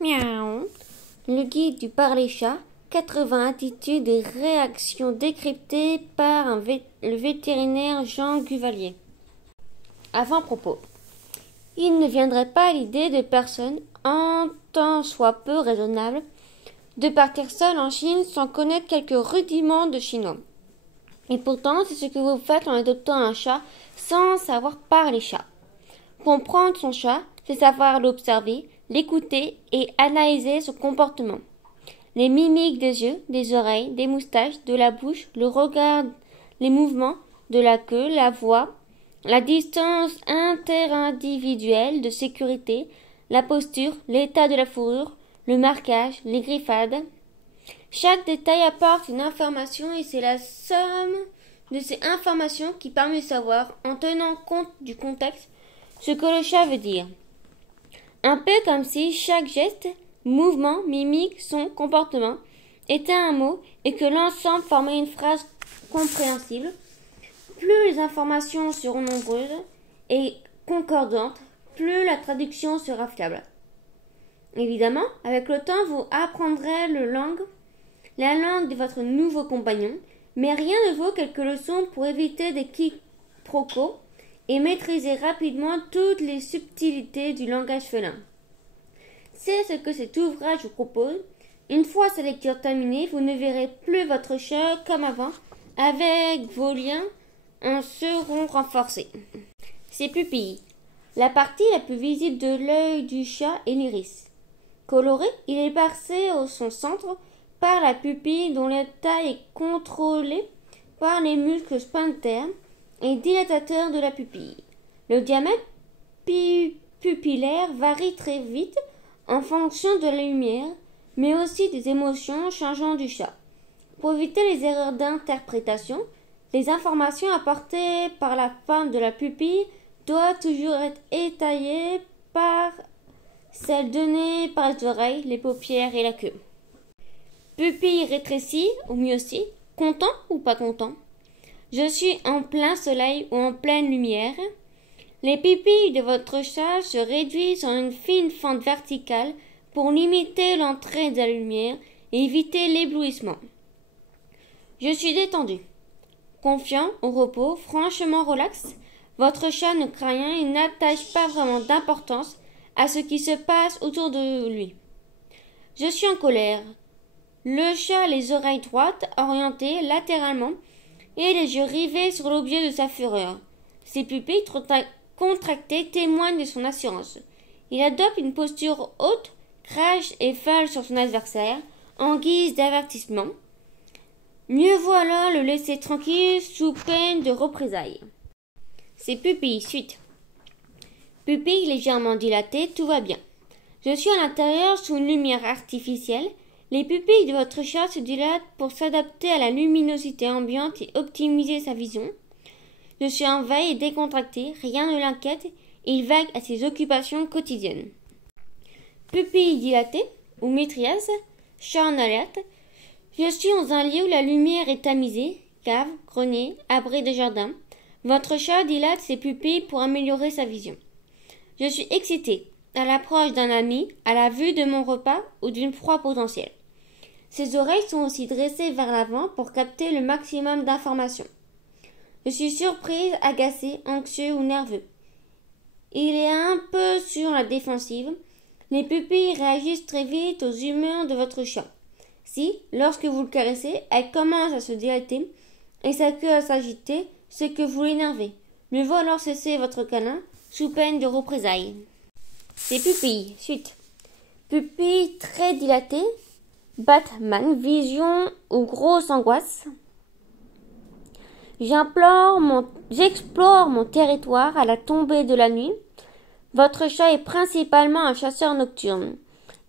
Miaou. Le guide du parler-chat, 80 attitudes et réactions décryptées par le vétérinaire Jean Guvalier. Avant-propos. Il ne viendrait pas à l'idée de personne, en tant soit peu raisonnable, de partir seul en Chine sans connaître quelques rudiments de chinois. Et pourtant, c'est ce que vous faites en adoptant un chat sans savoir parler chat. Comprendre son chat, c'est savoir l'observer, l'écouter et analyser son comportement. Les mimiques des yeux, des oreilles, des moustaches, de la bouche, le regard, les mouvements de la queue, la voix, la distance interindividuelle de sécurité, la posture, l'état de la fourrure, le marquage, les griffades. Chaque détail apporte une information et c'est la somme de ces informations qui permet de savoir, en tenant compte du contexte, ce que le chat veut dire. Un peu comme si chaque geste, mouvement, mimique, son, comportement était un mot et que l'ensemble formait une phrase compréhensible. Plus les informations seront nombreuses et concordantes, plus la traduction sera fiable. Évidemment, avec le temps, vous apprendrez la langue de votre nouveau compagnon, mais rien ne vaut quelques leçons pour éviter des quiproquos et maîtriser rapidement toutes les subtilités du langage félin. C'est ce que cet ouvrage vous propose. Une fois sa lecture terminée, vous ne verrez plus votre chat comme avant, avec vos liens en seront renforcés. Ses pupilles. La partie la plus visible de l'œil du chat est l'iris. Coloré, il est percé au son centre par la pupille dont la taille est contrôlée par les muscles sphincters et dilatateurs de la pupille. Le diamètre pupillaire varie très vite en fonction de la lumière, mais aussi des émotions changeantes du chat. Pour éviter les erreurs d'interprétation, les informations apportées par la forme de la pupille doivent toujours être étayées par celles données par les oreilles, les paupières et la queue. Pupille rétrécie ou myopie, content ou pas content? Je suis en plein soleil ou en pleine lumière. Les pupilles de votre chat se réduisent en une fine fente verticale pour limiter l'entrée de la lumière et éviter l'éblouissement. Je suis détendu. Confiant, au repos, franchement relax, votre chat ne craint rien et n'attache pas vraiment d'importance à ce qui se passe autour de lui. Je suis en colère. Le chat a les oreilles droites, orientées latéralement, et les yeux rivés sur l'objet de sa fureur. Ses pupilles contractées témoignent de son assurance. Il adopte une posture haute, crache et fâle sur son adversaire, en guise d'avertissement. Mieux vaut alors le laisser tranquille sous peine de représailles. Ses pupilles, suite. Pupilles légèrement dilatées, tout va bien. Je suis à l'intérieur sous une lumière artificielle. Les pupilles de votre chat se dilatent pour s'adapter à la luminosité ambiante et optimiser sa vision. Je suis en veille et décontracté, rien ne l'inquiète, il vague à ses occupations quotidiennes. Pupilles dilatées, ou mitrias, chat en alerte. Je suis dans un lieu où la lumière est tamisée, cave, grenier, abri de jardin. Votre chat dilate ses pupilles pour améliorer sa vision. Je suis excité, à l'approche d'un ami, à la vue de mon repas ou d'une proie potentielle. Ses oreilles sont aussi dressées vers l'avant pour capter le maximum d'informations. Je suis surprise, agacée, anxieux ou nerveux. Il est un peu sur la défensive. Les pupilles réagissent très vite aux humeurs de votre chat. Si, lorsque vous le caressez, elle commence à se dilater et sa queue à s'agiter, c'est que vous l'énervez. Mieux vaut alors cesser votre câlin sous peine de représailles. Ses pupilles, suite. Pupilles très dilatées, Batman, vision ou grosse angoisse. J'explore mon territoire à la tombée de la nuit. Votre chat est principalement un chasseur nocturne.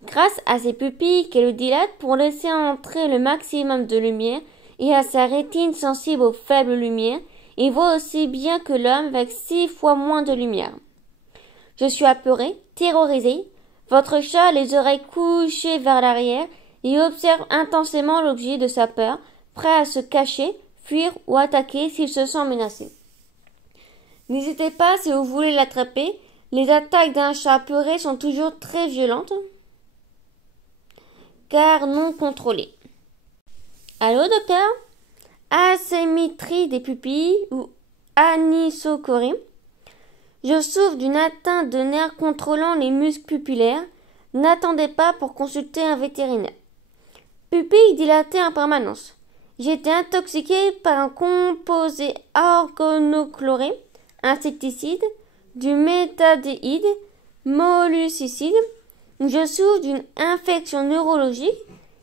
Grâce à ses pupilles qui le dilatent pour laisser entrer le maximum de lumière et à sa rétine sensible aux faibles lumières, il voit aussi bien que l'homme avec 6 fois moins de lumière. Je suis apeuré, terrorisé. Votre chat a les oreilles couchées vers l'arrière et observe intensément l'objet de sa peur, prêt à se cacher, fuir ou attaquer s'il se sent menacé. N'hésitez pas si vous voulez l'attraper. Les attaques d'un chat apeuré sont toujours très violentes. car non contrôlée. Allô, docteur? Asymétrie des pupilles ou anisocorie. Je souffre d'une atteinte de nerfs contrôlant les muscles pupillaires. N'attendez pas pour consulter un vétérinaire. Pupilles dilatées en permanence. J'ai été intoxiquée par un composé organochloré, insecticide, du métadéhyde, molluscicide. Je souffre d'une infection neurologique.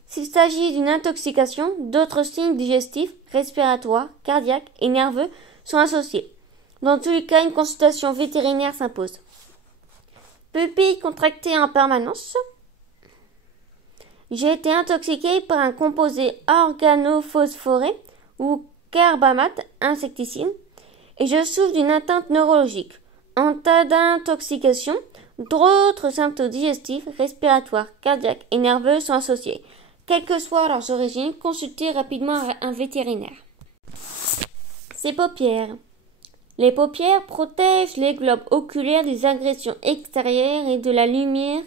S'il s'agit d'une intoxication, d'autres signes digestifs, respiratoires, cardiaques et nerveux sont associés. Dans tous les cas, une consultation vétérinaire s'impose. Pupilles contractées en permanence. J'ai été intoxiquée par un composé organophosphoré ou carbamate, insecticide, et je souffre d'une atteinte neurologique. En cas d'intoxication, d'autres symptômes digestifs, respiratoires, cardiaques et nerveux sont associés. Quelle que soit leurs origines, consultez rapidement un vétérinaire. Ces paupières. Les paupières protègent les globes oculaires des agressions extérieures et de la lumière.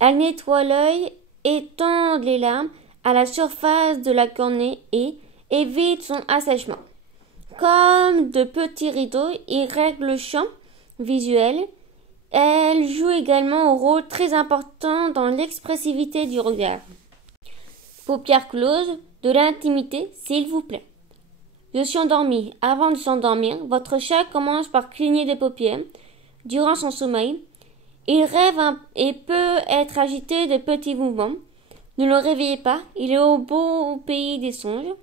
Elles nettoient l'œil et tendent les larmes à la surface de la cornée et évitent son assèchement. Comme de petits rideaux, ils règlent le champ visuel. Elles jouent également un rôle très important dans l'expressivité du regard. Paupières closes, de l'intimité, s'il vous plaît. Je suis endormie. Avant de s'endormir, votre chat commence par cligner des paupières. Durant son sommeil, il rêve et peut être agité de petits mouvements. Ne le réveillez pas, il est au beau pays des songes.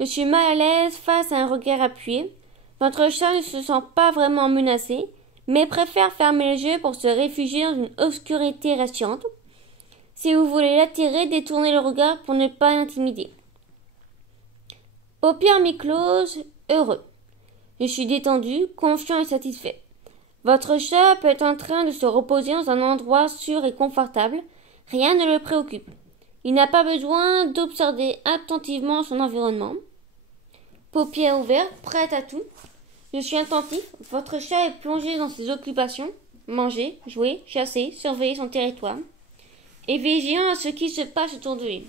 Je suis mal à l'aise face à un regard appuyé. Votre chat ne se sent pas vraiment menacé, mais préfère fermer les yeux pour se réfugier dans une obscurité rassurante. Si vous voulez l'attirer, détournez le regard pour ne pas l'intimider. Paupières mi-closes, heureux. Je suis détendu, confiant et satisfait. Votre chat peut être en train de se reposer dans un endroit sûr et confortable. Rien ne le préoccupe. Il n'a pas besoin d'observer attentivement son environnement. Paupières ouvertes, prêtes à tout. Je suis attentif. Votre chat est plongé dans ses occupations. Manger, jouer, chasser, surveiller son territoire. Et vigilant à ce qui se passe autour de lui.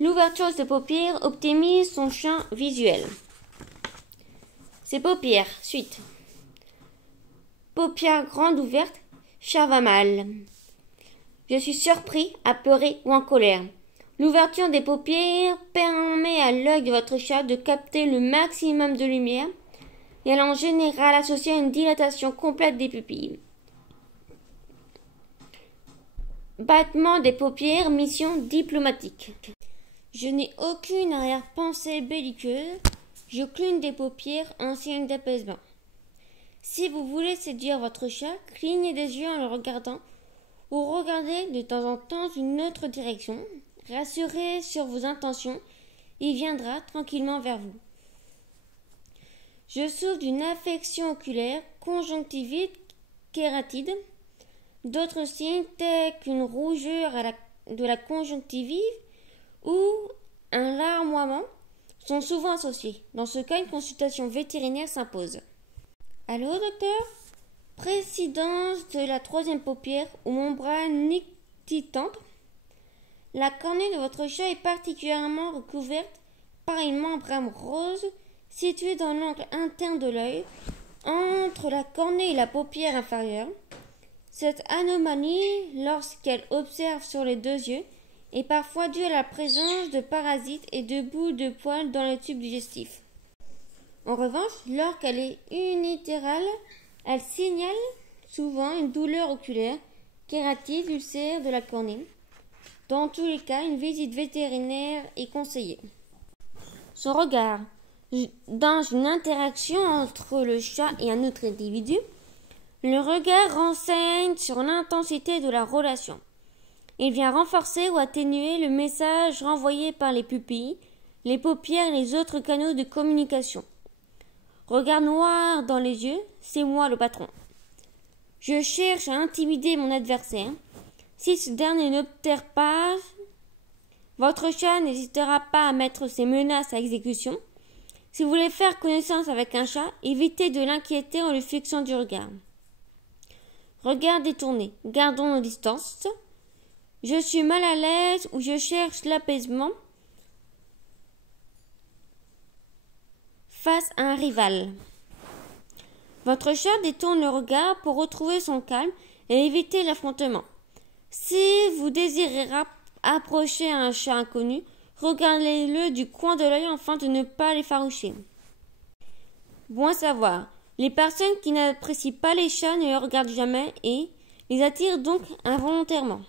L'ouverture de ses paupières optimise son champ visuel. Ses paupières, suite. Paupières grandes ouvertes, chat va mal. Je suis surpris, apeuré ou en colère. L'ouverture des paupières permet à l'œil de votre chat de capter le maximum de lumière et elle est en général associée à une dilatation complète des pupilles. Battement des paupières, mission diplomatique. Je n'ai aucune arrière-pensée belliqueuse. Je cligne des paupières, un signe d'apaisement. Si vous voulez séduire votre chat, clignez des yeux en le regardant ou regardez de temps en temps une autre direction. Rassurez sur vos intentions, il viendra tranquillement vers vous. Je souffre d'une affection oculaire, conjonctivite, kératide. D'autres signes tels qu'une rougeur de la conjonctivite ou un larmoiement sont souvent associés. Dans ce cas, une consultation vétérinaire s'impose. Allô, docteur? Présidence de la troisième paupière ou membrane nictitante. La cornée de votre chat est particulièrement recouverte par une membrane rose située dans l'angle interne de l'œil, entre la cornée et la paupière inférieure. Cette anomalie, lorsqu'elle observe sur les deux yeux, est parfois due à la présence de parasites et de boules de poils dans le tube digestif. En revanche, lorsqu'elle est unilatérale, elle signale souvent une douleur oculaire, kératite, ulcère de la cornée. Dans tous les cas, une visite vétérinaire est conseillée. Son regard. Dans une interaction entre le chat et un autre individu, le regard renseigne sur l'intensité de la relation. Il vient renforcer ou atténuer le message renvoyé par les pupilles, les paupières et les autres canaux de communication. Regard noir dans les yeux, c'est moi le patron. Je cherche à intimider mon adversaire. Si ce dernier n'obtère pas, votre chat n'hésitera pas à mettre ses menaces à exécution. Si vous voulez faire connaissance avec un chat, évitez de l'inquiéter en lui fixant du regard. Regard détourné. Gardons nos distances. je suis mal à l'aise ou je cherche l'apaisement face à un rival. Votre chat détourne le regard pour retrouver son calme et éviter l'affrontement. Si vous désirez approcher un chat inconnu, regardez-le du coin de l'œil afin de ne pas l'effaroucher. Bon à savoir, les personnes qui n'apprécient pas les chats ne les regardent jamais et les attirent donc involontairement.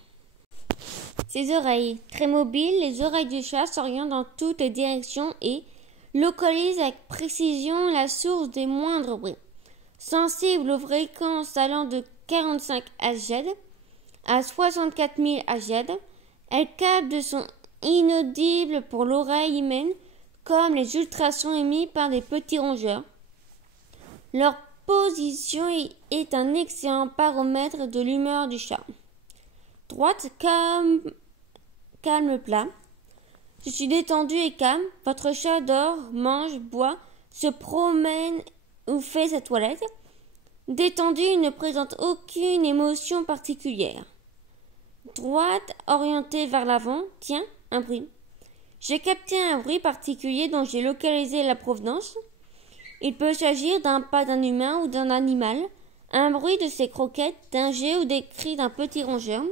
Ses oreilles. Très mobiles, les oreilles du chat s'orientent dans toutes les directions et localisent avec précision la source des moindres bruits. Sensible aux fréquences allant de 45 Hz à 64 000 Hz, elles captent de sons inaudibles pour l'oreille humaine comme les ultrasons émis par des petits rongeurs. Leur position est un excellent baromètre de l'humeur du chat. Droite, calme plat. Je suis détendu et calme. Votre chat dort, mange, boit, se promène ou fait sa toilette. Détendu, il ne présente aucune émotion particulière. Droite, orientée vers l'avant. Tiens, un bruit. J'ai capté un bruit particulier dont j'ai localisé la provenance. Il peut s'agir d'un pas d'un humain ou d'un animal, un bruit de ses croquettes, d'un jet ou des cris d'un petit rongeur.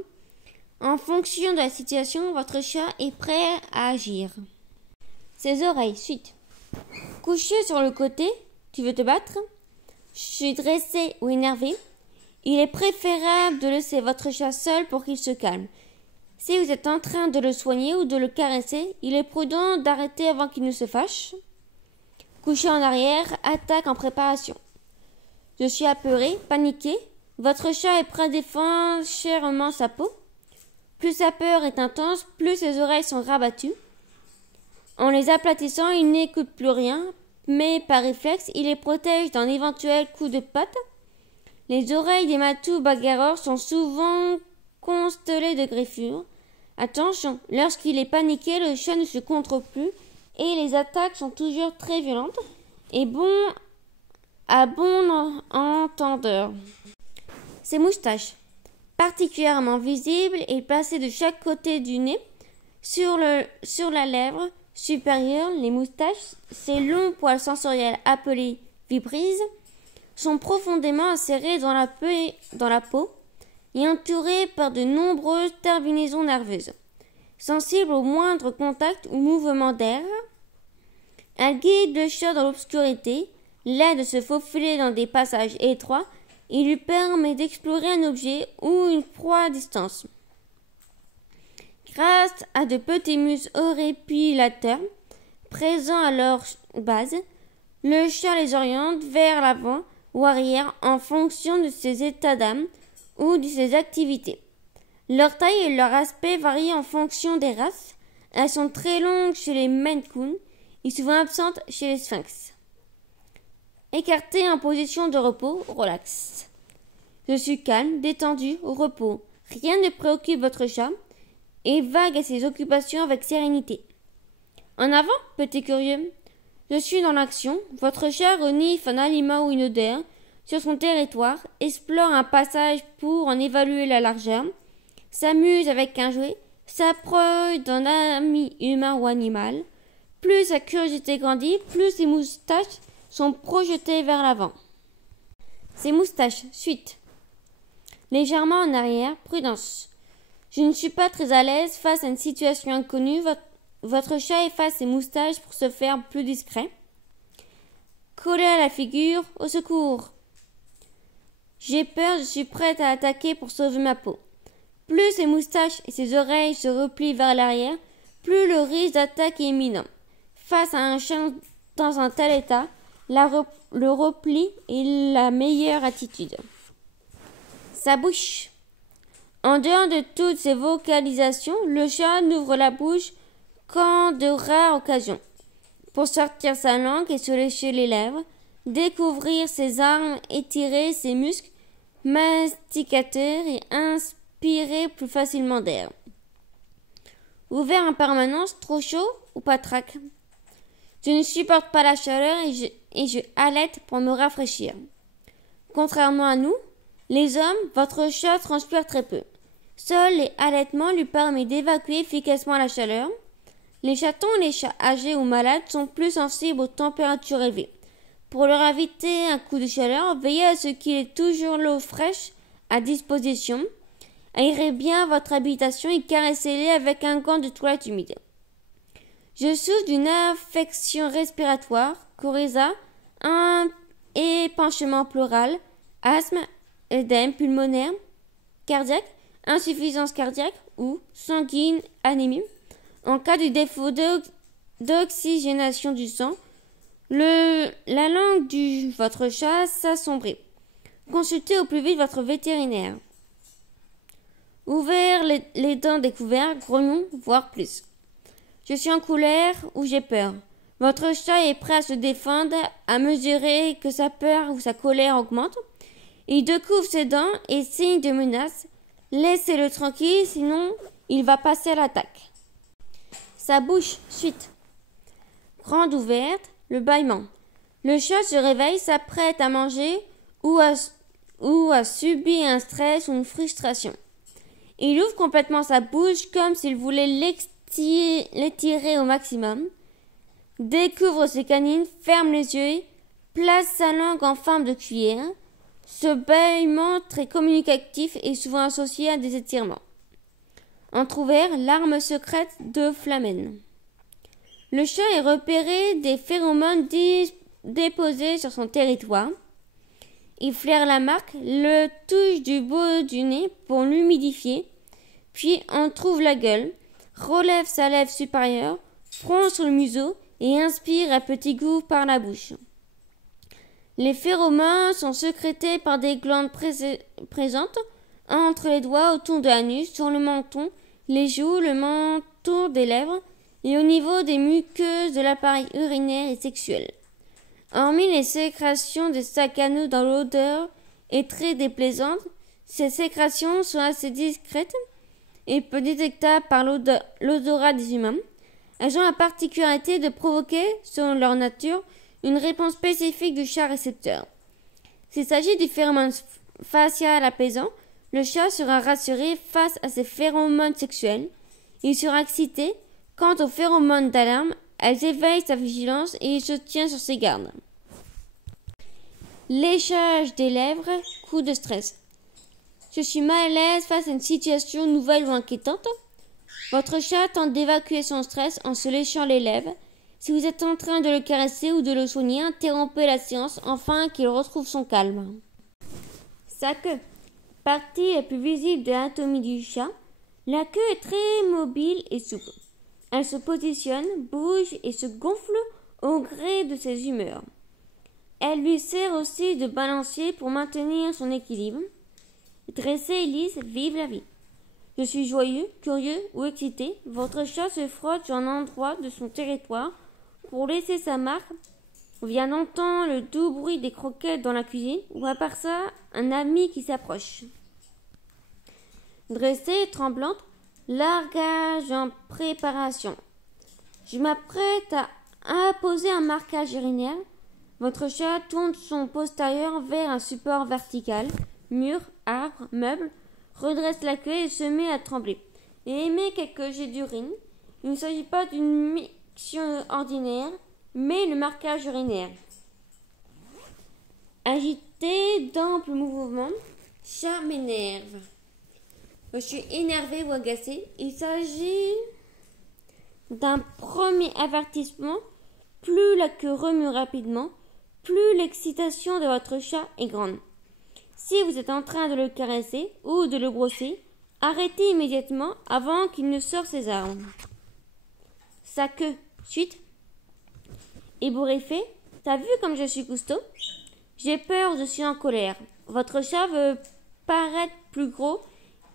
En fonction de la situation, votre chat est prêt à agir. Ses oreilles, suite. Couché sur le côté, tu veux te battre? Je suis dressé ou énervé. Il est préférable de laisser votre chat seul pour qu'il se calme. Si vous êtes en train de le soigner ou de le caresser, il est prudent d'arrêter avant qu'il ne se fâche. Couché en arrière, attaque en préparation. Je suis apeuré, paniqué. Votre chat est prêt à défendre chèrement sa peau. Plus sa peur est intense, plus ses oreilles sont rabattues. En les aplatissant, il n'écoute plus rien, mais par réflexe, il les protège d'un éventuel coup de patte. Les oreilles des matous bagarreurs sont souvent constellées de griffures. Attention, lorsqu'il est paniqué, le chat ne se contrôle plus et les attaques sont toujours très violentes et à bon entendeur. Ses moustaches, particulièrement visibles et placées de chaque côté du nez, sur la lèvre supérieure, les moustaches, ces longs poils sensoriels appelés vibrisses, sont profondément insérés dans la peau et entourés par de nombreuses terminaisons nerveuses. Sensibles au moindre contact ou mouvement d'air, elles guident le chat dans l'obscurité, l'aide à se faufiler dans des passages étroits et lui permet d'explorer un objet ou une proie à distance. Grâce à de petits muscles aurépilateurs présents à leur base, le chat les oriente vers l'avant ou arrière en fonction de ses états d'âme ou de ses activités. Leur taille et leur aspect varient en fonction des races. Elles sont très longues chez les Maine Coon et souvent absentes chez les Sphinx. Écarté en position de repos, relax. Je suis calme, détendu, au repos. Rien ne préoccupe votre chat et vague à ses occupations avec sérénité. En avant, petit curieux. Je suis dans l'action. Votre chat renifle un aliment ou une odeur sur son territoire, explore un passage pour en évaluer la largeur, s'amuse avec un jouet, s'approche d'un ami humain ou animal. Plus sa curiosité grandit, plus ses moustaches sont projetées vers l'avant. Ses moustaches, suite. Légèrement en arrière, prudence. Je ne suis pas très à l'aise face à une situation inconnue. Votre chat efface ses moustaches pour se faire plus discret. Collé à la figure, au secours. J'ai peur, je suis prête à attaquer pour sauver ma peau. Plus ses moustaches et ses oreilles se replient vers l'arrière, plus le risque d'attaque est imminent. Face à un chien dans un tel état, le repli est la meilleure attitude. Sa bouche. En dehors de toutes ces vocalisations, le chat n'ouvre la bouche qu'en de rares occasions. Pour sortir sa langue et se lécher les lèvres, découvrir ses armes, étirer ses muscles masticateurs et inspirer plus facilement d'air. Ouvert en permanence, trop chaud ou patraque. Je ne supporte pas la chaleur et je halète pour me rafraîchir. Contrairement à nous, les hommes, votre chat transpire très peu. Seuls les allaitements lui permettent d'évacuer efficacement la chaleur. Les chatons et les chats âgés ou malades sont plus sensibles aux températures élevées. Pour leur éviter un coup de chaleur, veillez à ce qu'il ait toujours l'eau fraîche à disposition. Aérez bien votre habitation et caressez-les avec un gant de toilette humide. Je souffre d'une infection respiratoire, coryza, un épanchement pleural, asthme, œdème pulmonaire, cardiaque, insuffisance cardiaque ou sanguine, anémie. En cas de défaut d'oxygénation du sang, la langue de votre chat s'assombrit. Consultez au plus vite votre vétérinaire. Ouvert les dents découvertes, grognons, voire plus. Je suis en colère ou j'ai peur. Votre chat est prêt à se défendre à mesurer que sa peur ou sa colère augmente. Il découvre ses dents et signe de menace. Laissez-le tranquille, sinon il va passer à l'attaque. Sa bouche, suite. Grande ouverte, le bâillement. Le chat se réveille, s'apprête à manger ou a subi un stress ou une frustration. Il ouvre complètement sa bouche comme s'il voulait l'étirer au maximum. Découvre ses canines, ferme les yeux, place sa langue en forme de cuillère. Ce bâillement très communicatif est souvent associé à des étirements. Entrouvert, l'arme secrète de Flamen. Le chat est repéré des phéromones déposés sur son territoire. Il flaire la marque, le touche du bout du nez pour l'humidifier, puis en trouve la gueule, relève sa lèvre supérieure, fronce le museau et inspire à petit goût par la bouche. Les phéromones sont sécrétés par des glandes présentes entre les doigts autour de l'anus, sur le menton, les joues, le menton des lèvres et au niveau des muqueuses de l'appareil urinaire et sexuel. Hormis les sécrétions de sacs anneaux dans l'odeur est très déplaisante, ces sécrétions sont assez discrètes et peu détectables par l'odorat des humains. Elles ont la particularité de provoquer, selon leur nature, une réponse spécifique du chat récepteur. S'il s'agit du phéromone facial apaisant, le chat sera rassuré face à ces phéromones sexuels. Il sera excité. Quant aux phéromones d'alarme, elles éveillent sa vigilance et il se tient sur ses gardes. Léchage des lèvres, coup de stress. Je suis mal à l'aise face à une situation nouvelle ou inquiétante. Votre chat tente d'évacuer son stress en se léchant les lèvres. Si vous êtes en train de le caresser ou de le soigner, interrompez la séance afin qu'il retrouve son calme. Sa queue. Partie la plus visible de l'anatomie du chat, la queue est très mobile et souple. Elle se positionne, bouge et se gonfle au gré de ses humeurs. Elle lui sert aussi de balancier pour maintenir son équilibre. Dressé et lisse, vive la vie. Je suis joyeux, curieux ou excité. Votre chat se frotte sur un endroit de son territoire pour laisser sa marque. On vient d'entendre le doux bruit des croquettes dans la cuisine ou à part ça, un ami qui s'approche. Dressée et tremblante, largage en préparation. Je m'apprête à apposer un marquage urinaire. Votre chat tourne son postérieur vers un support vertical, mur, arbre, meuble, redresse la queue et se met à trembler. Et émet quelques jets d'urine. Il ne s'agit pas d'une miction ordinaire, mais le marquage urinaire. Agité d'amples mouvements, chat m'énerve. Je suis énervé ou agacé. Il s'agit d'un premier avertissement. Plus la queue remue rapidement, plus l'excitation de votre chat est grande. Si vous êtes en train de le caresser ou de le brosser, arrêtez immédiatement avant qu'il ne sorte ses armes. Sa queue, suite. Ébouriffé, t'as vu comme je suis costaud? J'ai peur, je suis en colère. Votre chat veut paraître plus gros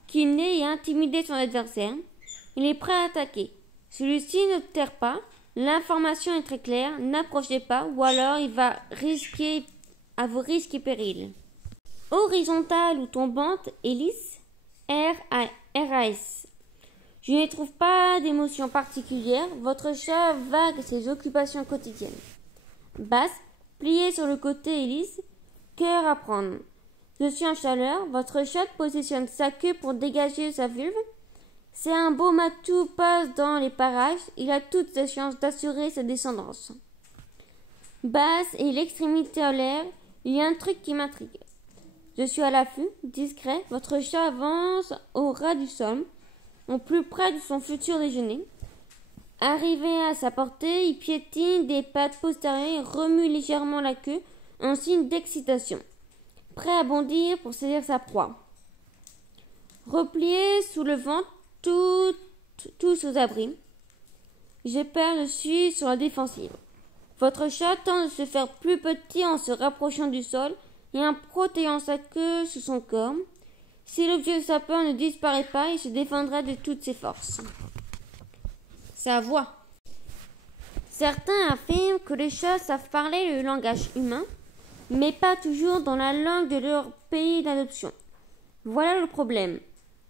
qu'il n'est et intimider son adversaire. Il est prêt à attaquer. Celui-ci ne terre pas. L'information est très claire. N'approchez pas ou alors il va risquer à vos risques et périls. Horizontale ou tombante, hélice, RAS. Je ne trouve pas d'émotion particulière. Votre chat vague ses occupations quotidiennes. Basse, pliée sur le côté hélice, cœur à prendre. Je suis en chaleur. Votre chat positionne sa queue pour dégager sa vulve. C'est un beau matou passe dans les parages. Il a toutes ses chances d'assurer sa descendance. Basse et l'extrémité en l'air, il y a un truc qui m'intrigue. Je suis à l'affût, discret. Votre chat avance au ras du sol, au plus près de son futur déjeuner. Arrivé à sa portée, il piétine des pattes postérieures et remue légèrement la queue en signe d'excitation, prêt à bondir pour saisir sa proie. Replié sous le ventre, tout sous abri. Je suis sur la défensive. Votre chat tente de se faire plus petit en se rapprochant du sol et en protégeant sa queue sous son corps. Si l'objet de sa peur ne disparaît pas, il se défendra de toutes ses forces. Sa voix. Certains affirment que les chats savent parler le langage humain, mais pas toujours dans la langue de leur pays d'adoption. Voilà le problème.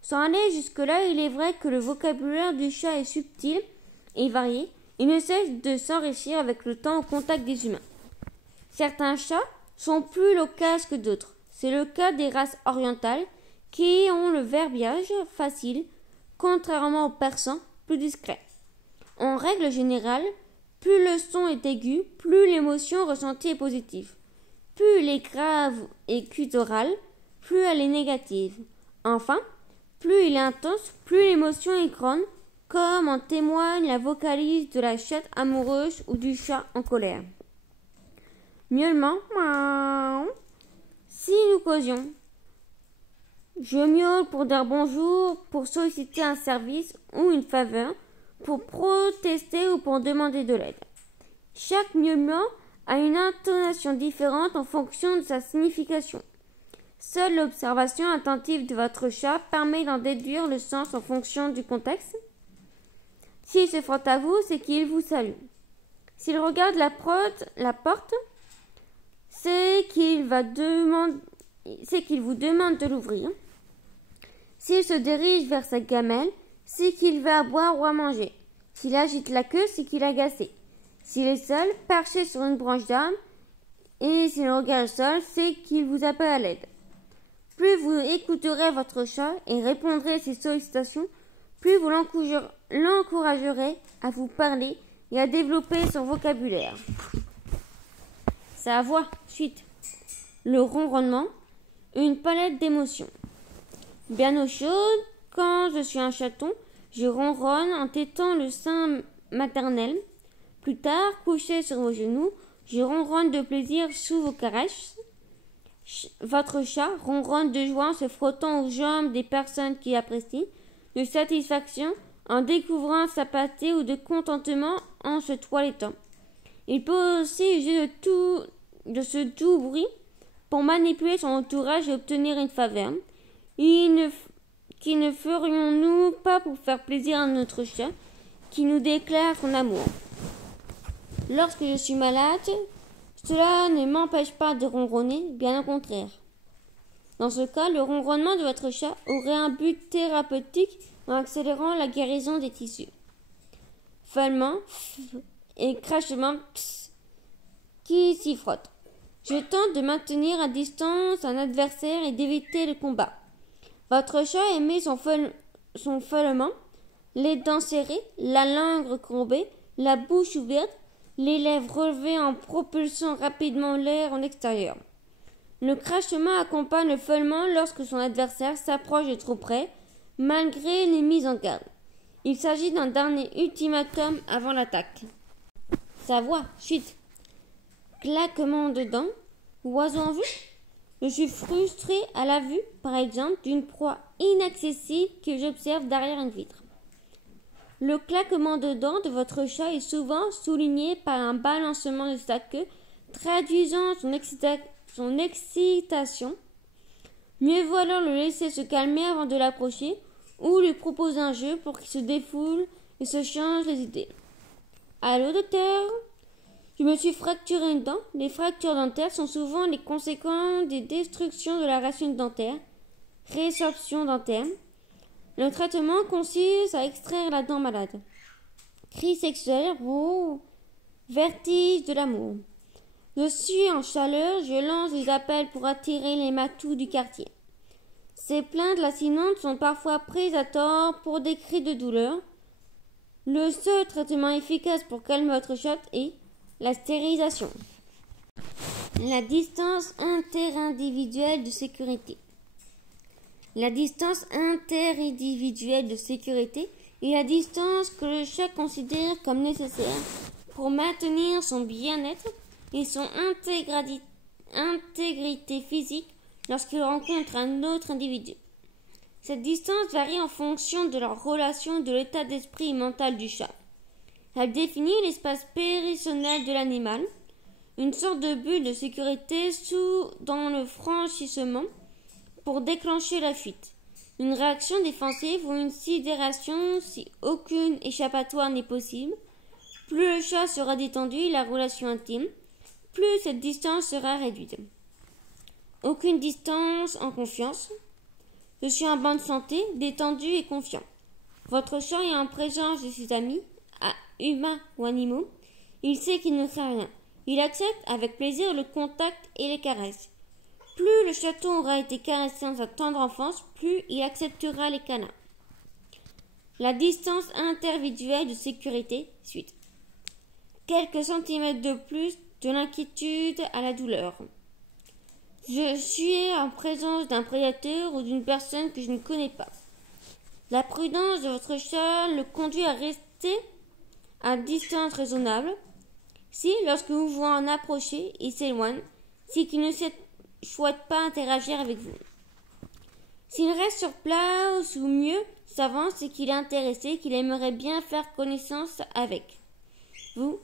Sans aller jusque-là, il est vrai que le vocabulaire du chat est subtil et varié. Il ne cesse de s'enrichir avec le temps au contact des humains. Certains chats sont plus loquaces que d'autres. C'est le cas des races orientales qui ont le verbiage facile, contrairement aux persans plus discrets. En règle générale, plus le son est aigu, plus l'émotion ressentie est positive. Plus elle est grave et gutturale, plus elle est négative. Enfin, plus il est intense, plus l'émotion est grande, comme en témoigne la vocalise de la chatte amoureuse ou du chat en colère. Miaulement, miaou. Si nous causions, je miaule pour dire bonjour, pour solliciter un service ou une faveur, pour protester ou pour demander de l'aide. Chaque miaulement a une intonation différente en fonction de sa signification. Seule l'observation attentive de votre chat permet d'en déduire le sens en fonction du contexte. S'il se frotte à vous, c'est qu'il vous salue. S'il regarde la porte, c'est qu'il vous demande de l'ouvrir. S'il se dirige vers sa gamelle, c'est qu'il veut à boire ou à manger. S'il agite la queue, c'est qu'il est agacé. S'il est seul, perché sur une branche d'arbre, et s'il regarde le sol, c'est qu'il vous appelle à l'aide. Plus vous écouterez votre chat et répondrez à ses sollicitations, plus vous l'encouragerez à vous parler et à développer son vocabulaire. Sa voix, suite. Le ronronnement, une palette d'émotions. Bien au chaud, quand je suis un chaton, je ronronne en tétant le sein maternel. Plus tard, couché sur vos genoux, je ronronne de plaisir sous vos caresses. Votre chat ronronne de joie en se frottant aux jambes des personnes qui apprécient, de satisfaction en découvrant sa pâtée ou de contentement en se toilettant. Il peut aussi user de ce doux bruit pour manipuler son entourage et obtenir une faveur. Qui ne ferions-nous pas pour faire plaisir à notre chat qui nous déclare son amour? Lorsque je suis malade, cela ne m'empêche pas de ronronner, bien au contraire. Dans ce cas, le ronronnement de votre chat aurait un but thérapeutique en accélérant la guérison des tissus. Feulement et crachement qui s'y frotte. Je tente de maintenir à distance un adversaire et d'éviter le combat. Votre chat émet son feulement, les dents serrées, la langue recourbée, la bouche ouverte, les lèvres relevées en propulsant rapidement l'air en extérieur. Le crachement accompagne le feulement lorsque son adversaire s'approche de trop près, malgré les mises en garde. Il s'agit d'un dernier ultimatum avant l'attaque. Sa voix, chute. Claquement de dents, oiseau en vue. Je suis frustré à la vue, par exemple, d'une proie inaccessible que j'observe derrière une vitre. Le claquement de dents de votre chat est souvent souligné par un balancement de sa queue, traduisant son excitation. Mieux vaut alors le laisser se calmer avant de l'approcher, ou lui proposer un jeu pour qu'il se défoule et se change les idées. Allô, docteur? Je me suis fracturé une dent. Les fractures dentaires sont souvent les conséquences des destructions de la racine dentaire. Résorption dentaire. Le traitement consiste à extraire la dent malade. Cri sexuel, vertige de l'amour. Je suis en chaleur, je lance des appels pour attirer les matous du quartier. Ces plaintes lancinantes sont parfois prises à tort pour des cris de douleur. Le seul traitement efficace pour calmer votre chat est la stérilisation. La distance interindividuelle de sécurité. La distance interindividuelle de sécurité est la distance que le chat considère comme nécessaire pour maintenir son bien-être et son intégrité physique lorsqu'il rencontre un autre individu. Cette distance varie en fonction de leur relation et de l'état d'esprit et mental du chat. Elle définit l'espace périsonnel de l'animal, une sorte de bulle de sécurité dans le franchissement pour déclencher la fuite, une réaction défensive ou une sidération si aucune échappatoire n'est possible. Plus le chat sera détendu et la relation intime, plus cette distance sera réduite. Aucune distance en confiance. Je suis en bonne santé, détendu et confiant. Votre chat est en présence de ses amis, humains ou animaux. Il sait qu'il ne craint rien. Il accepte avec plaisir le contact et les caresses. Plus le chaton aura été caressé dans sa tendre enfance, plus il acceptera les câlins. La distance individuelle de sécurité, suite. Quelques centimètres de plus de l'inquiétude à la douleur. Je suis en présence d'un prédateur ou d'une personne que je ne connais pas. La prudence de votre chat le conduit à rester à distance raisonnable. Si, lorsque vous vous en approchez, il s'éloigne, c'est qu'il ne souhaite pas interagir avec vous. S'il reste sur place ou mieux s'avance, c'est qu'il est intéressé, qu'il aimerait bien faire connaissance avec vous.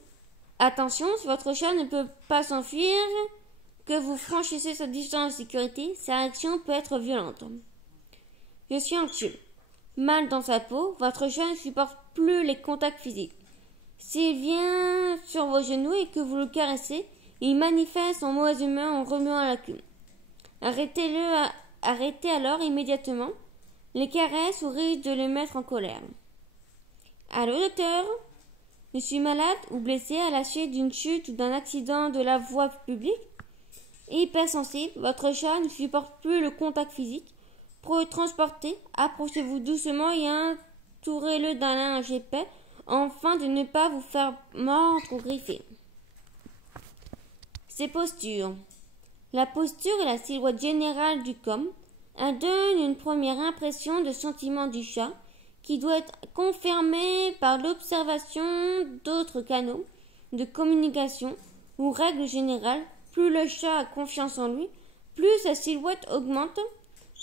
Attention, si votre chat ne peut pas s'enfuir, que vous franchissez sa distance de sécurité, sa réaction peut être violente. Je suis anxieux. Mal dans sa peau, votre chat ne supporte plus les contacts physiques. S'il vient sur vos genoux et que vous le caressez, il manifeste son mauvaise humeur en remuant la queue. Arrêtez alors immédiatement les caresses ou risque de le mettre en colère. Allô, docteur? Je suis malade ou blessé à la suite d'une chute ou d'un accident de la voie publique. Hypersensible, votre chat ne supporte plus le contact physique. Pour le transporter, approchez-vous doucement et entourez-le d'un linge épais afin de ne pas vous faire mordre ou griffer. Ses postures. La posture et la silhouette générale du com. Elle donne une première impression de sentiment du chat qui doit être confirmée par l'observation d'autres canaux de communication ou règles générales. Plus le chat a confiance en lui, plus sa silhouette augmente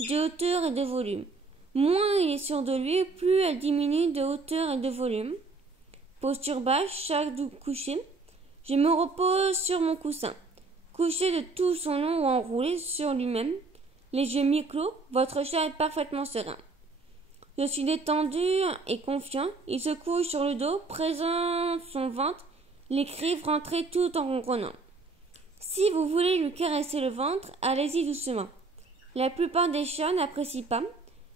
de hauteur et de volume. Moins il est sûr de lui, plus elle diminue de hauteur et de volume. Posture basse, chat couché. Je me repose sur mon coussin. Couché de tout son long ou enroulé sur lui-même, les yeux mi-clos, votre chat est parfaitement serein. Je suis détendu et confiant. Il se couche sur le dos, présente son ventre, les griffes rentrées tout en ronronnant. Si vous voulez lui caresser le ventre, allez-y doucement. La plupart des chats n'apprécient pas.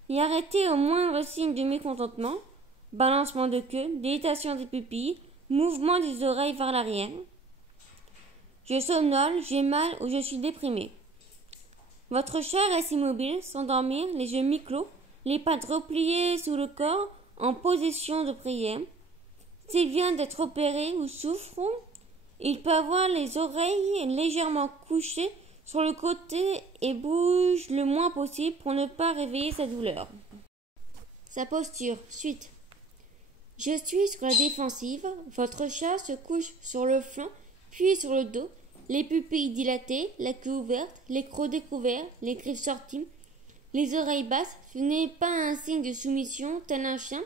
Et arrêtez au moindre signe de mécontentement, balancement de queue, dilatation des pupilles, mouvement des oreilles vers l'arrière. Je somnole, j'ai mal ou je suis déprimé. Votre chat reste immobile, s'endormir, les yeux mi-clos, les pattes repliées sous le corps, en position de prière. S'il vient d'être opéré ou souffre, il peut avoir les oreilles légèrement couchées sur le côté et bouge le moins possible pour ne pas réveiller sa douleur. Sa posture. Suite. Je suis sur la défensive. Votre chat se couche sur le flanc, puis sur le dos, les pupilles dilatées, la queue ouverte, les crocs découverts, les griffes sorties, les oreilles basses. Ce n'est pas un signe de soumission tel un chien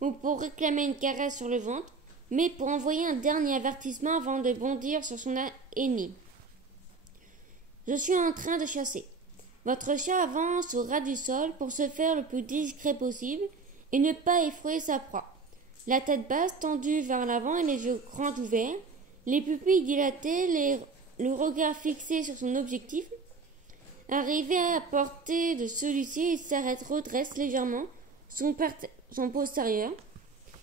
ou pour réclamer une caresse sur le ventre, mais pour envoyer un dernier avertissement avant de bondir sur son ennemi. Je suis en train de chasser. Votre chat avance au ras du sol pour se faire le plus discret possible et ne pas effrayer sa proie. La tête basse tendue vers l'avant et les yeux grands ouverts, les pupilles dilatées, le regard fixé sur son objectif. Arrivé à portée de celui-ci, il s'arrête, redresse légèrement son postérieur,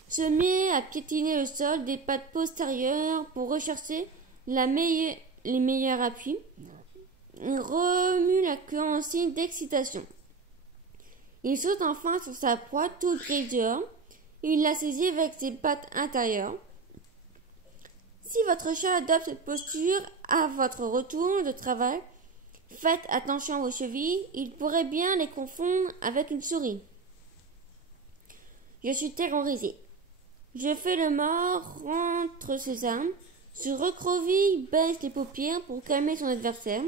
se met à piétiner le sol des pattes postérieures pour rechercher la les meilleurs appuis. Il remue la queue en signe d'excitation. Il saute enfin sur sa proie, toute grise dehors. Il la saisit avec ses pattes intérieures. Si votre chat adopte cette posture à votre retour de travail, faites attention à vos chevilles, il pourrait bien les confondre avec une souris. Je suis terrorisé. Je fais le mort, rentre ses armes, se recroqueville, baisse les paupières pour calmer son adversaire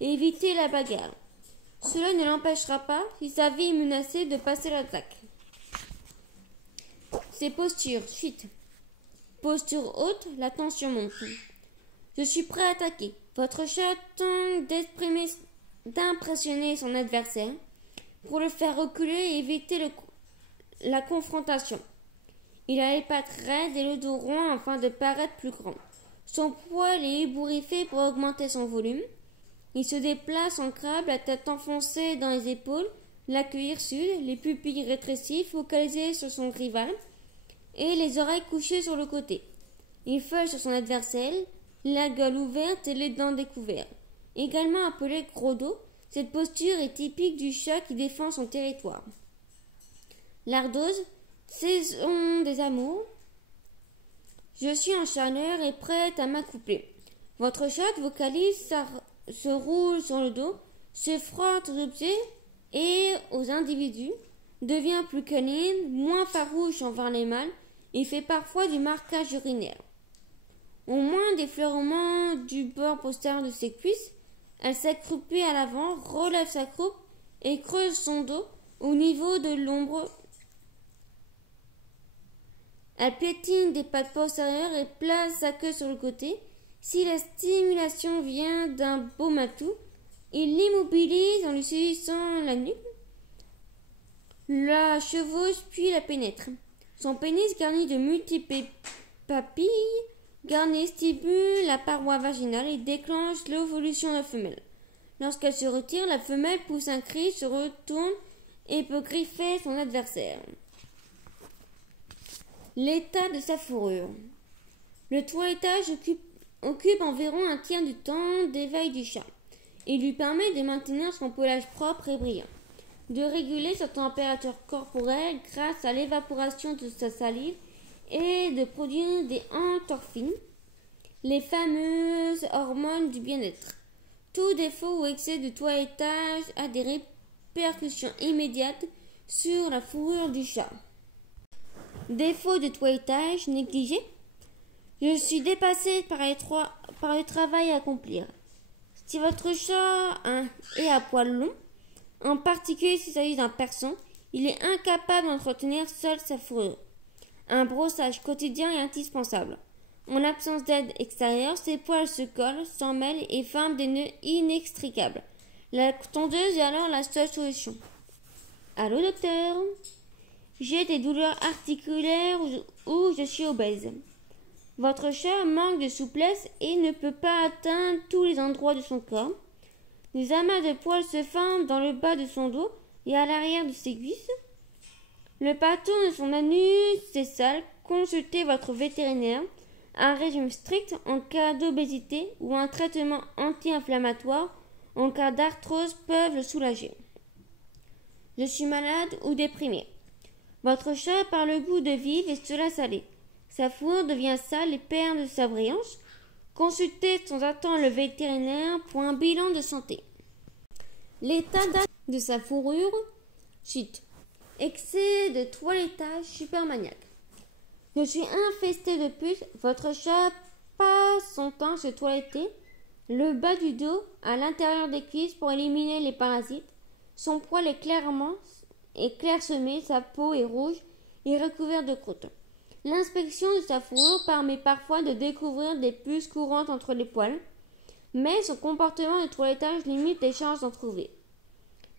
et éviter la bagarre. Cela ne l'empêchera pas, si sa vie est menacée, de passer l'attaque. Ses postures, suite. Posture haute, la tension monte. Je suis prêt à attaquer. Votre chat tente d'impressionner son adversaire pour le faire reculer et éviter la confrontation. Il a les pattes raides et le dos rond afin de paraître plus grand. Son poil est ébouriffé pour augmenter son volume. Il se déplace en crabe, la tête enfoncée dans les épaules, la queue hirsute, les pupilles rétrécies focalisées sur son rival et les oreilles couchées sur le côté. Il feuille sur son adversaire, la gueule ouverte et les dents découvertes. Également appelé gros dos, cette posture est typique du chat qui défend son territoire. L'ardoise, saison des amours. Je suis en chaleur et prête à m'accoupler. Votre chat vocalise, se roule sur le dos, se frotte aux objets et aux individus, devient plus câline, moins farouche envers les mâles et fait parfois du marquage urinaire. Au moins d'effleurement du bord postérieur de ses cuisses, elle s'accroupit à l'avant, relève sa croupe et creuse son dos au niveau de l'ombre. Elle piétine des pattes postérieures et place sa queue sur le côté. Si la stimulation vient d'un beau matou, il l'immobilise en lui saisissant la nuque, la chevauche puis la pénètre. Son pénis garni de multiples papilles garnies stimule la paroi vaginale et déclenche l'évolution de la femelle. Lorsqu'elle se retire, la femelle pousse un cri, se retourne et peut griffer son adversaire. L'état de sa fourrure. Le toilettage occupe environ un tiers du temps d'éveil du chat. Il lui permet de maintenir son pelage propre et brillant, de réguler sa température corporelle grâce à l'évaporation de sa salive et de produire des endorphines, les fameuses hormones du bien-être. Tout défaut ou excès de toilettage a des répercussions immédiates sur la fourrure du chat. Défaut de toilettage négligé. Je suis dépassé par le travail à accomplir. Si votre chat est à poil long, en particulier s'il s'agit d'un persan, il est incapable d'entretenir seul sa fourrure. Un brossage quotidien est indispensable. En absence d'aide extérieure, ses poils se collent, s'en mêlent et forment des nœuds inextricables. La tondeuse est alors la seule solution. Allô, docteur? J'ai des douleurs articulaires ou je suis obèse. Votre chat manque de souplesse et ne peut pas atteindre tous les endroits de son corps. Des amas de poils se forment dans le bas de son dos et à l'arrière de ses cuisses. Le pâton de son anus est sale. Consultez votre vétérinaire. Un régime strict en cas d'obésité ou un traitement anti-inflammatoire en cas d'arthrose peuvent le soulager. Je suis malade ou déprimé. Votre chat perd le goût de vivre et cela salé. Sa fourrure devient sale et perd de sa brillance. Consultez sans attendre le vétérinaire pour un bilan de santé. L'état de sa fourrure. Suite. Excès de toilettage supermaniaque. Je suis infesté de puces. Votre chat passe son temps à se toiletter le bas du dos à l'intérieur des cuisses pour éliminer les parasites. Son poil est clairsemé, sa peau est rouge et recouverte de croûte. L'inspection de sa fourrure permet parfois de découvrir des puces courantes entre les poils, mais son comportement de toilettage limite les chances d'en trouver.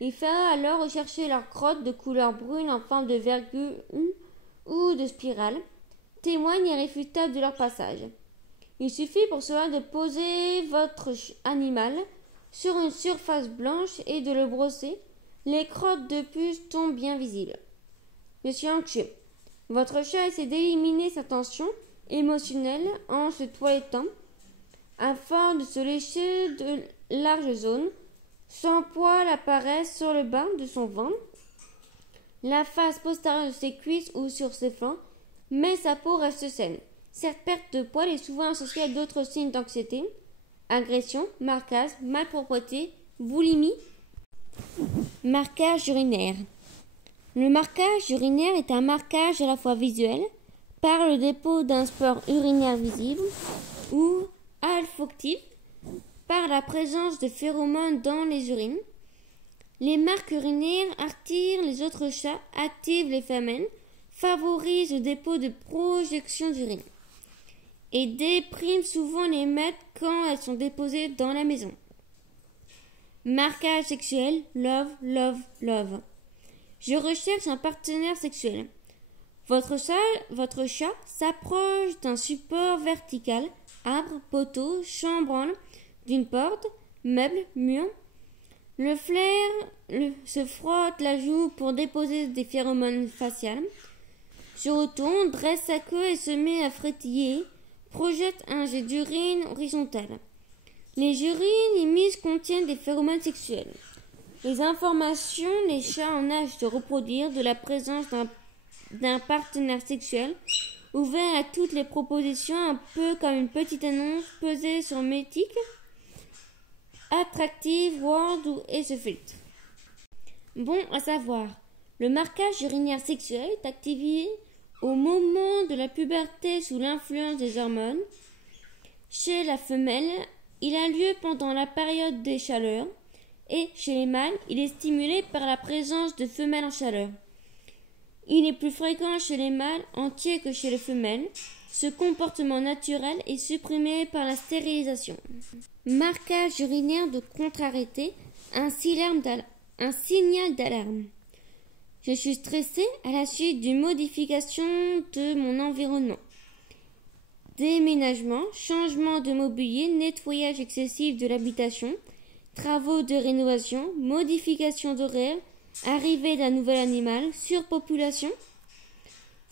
Il faudra alors rechercher leurs crottes de couleur brune en forme de virgule ou de spirale, témoignent irréfutables de leur passage. Il suffit pour cela de poser votre animal sur une surface blanche et de le brosser. Les crottes de puces tombent bien visibles. Je suis anxieux. Votre chat essaie d'éliminer sa tension émotionnelle en se toilettant. afin de se lécher de larges zones. Son poil apparaît sur le bas de son ventre, la face postérieure de ses cuisses ou sur ses flancs, mais sa peau reste saine. Cette perte de poil est souvent associée à d'autres signes d'anxiété, agression, marquage, malpropreté, boulimie. Marquage urinaire. Le marquage urinaire est un marquage à la fois visuel, par le dépôt d'un sport urinaire visible, ou olfactif, par la présence de phéromones dans les urines. Les marques urinaires attirent les autres chats, activent les phéromones, favorisent le dépôt de projections d'urine et dépriment souvent les maîtres quand elles sont déposées dans la maison. Marquage sexuel, love, love, love. Je recherche un partenaire sexuel. Votre chat s'approche d'un support vertical, arbre, poteau, chambranle, d'une porte, meuble, mur. Le flair se frotte la joue pour déposer des phéromones faciales. Se retourne, dresse sa queue et se met à frétiller, projette un jet d'urine horizontale. Les urines émises contiennent des phéromones sexuels. Les informations, les chats en âge de reproduire, de la présence d'un partenaire sexuel, ouvert à toutes les propositions, un peu comme une petite annonce pesée sur Mythic, Attractive World et ce filtre. Bon à savoir, le marquage urinaire sexuel est activé au moment de la puberté sous l'influence des hormones. Chez la femelle, il a lieu pendant la période des chaleurs et chez les mâles, il est stimulé par la présence de femelles en chaleur. Il est plus fréquent chez les mâles entiers que chez les femelles. Ce comportement naturel est supprimé par la stérilisation. Marquage urinaire de contrariété, un signal d'alarme. Je suis stressé à la suite d'une modification de mon environnement. Déménagement, changement de mobilier, nettoyage excessif de l'habitation, travaux de rénovation, modification d'horaire, arrivée d'un nouvel animal, surpopulation.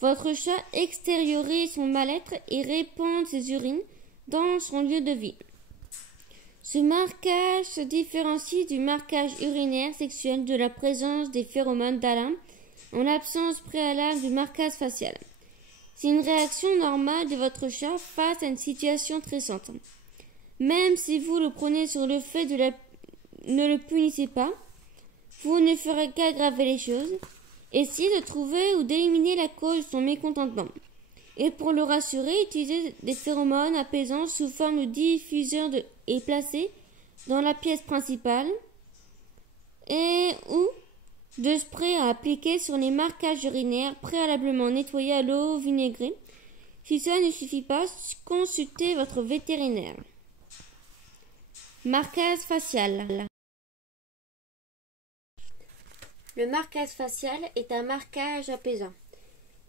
Votre chat extériorise son mal-être et répand ses urines dans son lieu de vie. Ce marquage se différencie du marquage urinaire sexuel de la présence des phéromones d'alarme en l'absence préalable du marquage facial. C'est une réaction normale de votre chat face à une situation stressante. Même si vous le prenez sur le fait ne le punissez pas, vous ne ferez qu'aggraver les choses. Essayez de trouver ou d'éliminer la cause de son mécontentement. Et pour le rassurer, utilisez des phéromones apaisants sous forme de diffuseur et placés dans la pièce principale ou de spray à appliquer sur les marquages urinaires préalablement nettoyés à l'eau vinaigrée. Si cela ne suffit pas, consultez votre vétérinaire. Marquage facial. Le marquage facial est un marquage apaisant.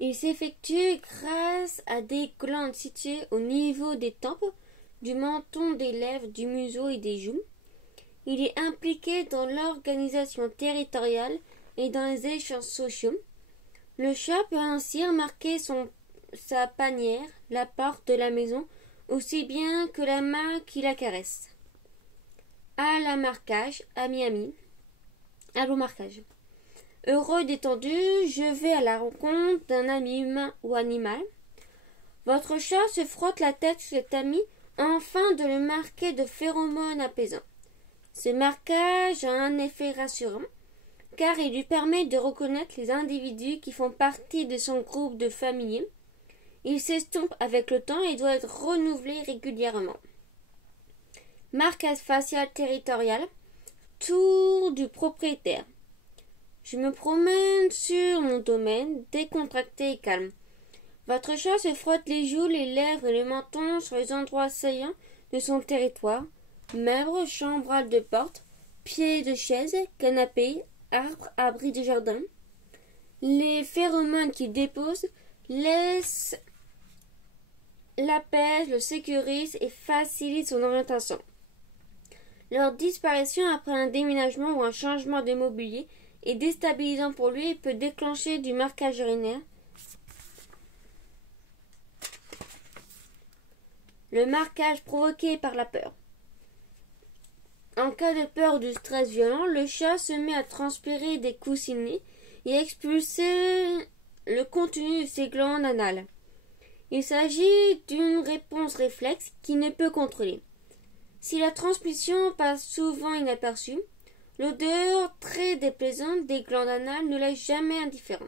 Il s'effectue grâce à des glandes situées au niveau des tempes, du menton, des lèvres, du museau et des joues. Il est impliqué dans l'organisation territoriale et dans les échanges sociaux. Le chat peut ainsi remarquer sa panière, la porte de la maison, aussi bien que la main qui la caresse. À la marquage, à Miami. Allô marquage. Heureux, détendu, je vais à la rencontre d'un ami humain ou animal. Votre chat se frotte la tête sur cet ami afin de le marquer de phéromones apaisants. Ce marquage a un effet rassurant, car il lui permet de reconnaître les individus qui font partie de son groupe de familiers. Il s'estompe avec le temps et doit être renouvelé régulièrement. Marquage facial territorial, tour du propriétaire. Je me promène sur mon domaine, décontracté et calme. Votre chat se frotte les joues, les lèvres et le menton sur les endroits saillants de son territoire. Meubles, chambranles de porte, pieds de chaise, canapé, arbres, abris de jardin. Les phéromones qu'il dépose laissent l'apaisent, le sécurisent et facilitent son orientation. Leur disparition après un déménagement ou un changement de mobilier est déstabilisant pour lui et peut déclencher du marquage urinaire. Le marquage provoqué par la peur. En cas de peur ou de stress violent, le chat se met à transpirer des coussinets et à expulser le contenu de ses glandes anales. Il s'agit d'une réponse réflexe qu'il ne peut contrôler. Si la transmission passe souvent inaperçue, l'odeur très déplaisante des glandes anales ne laisse jamais indifférent.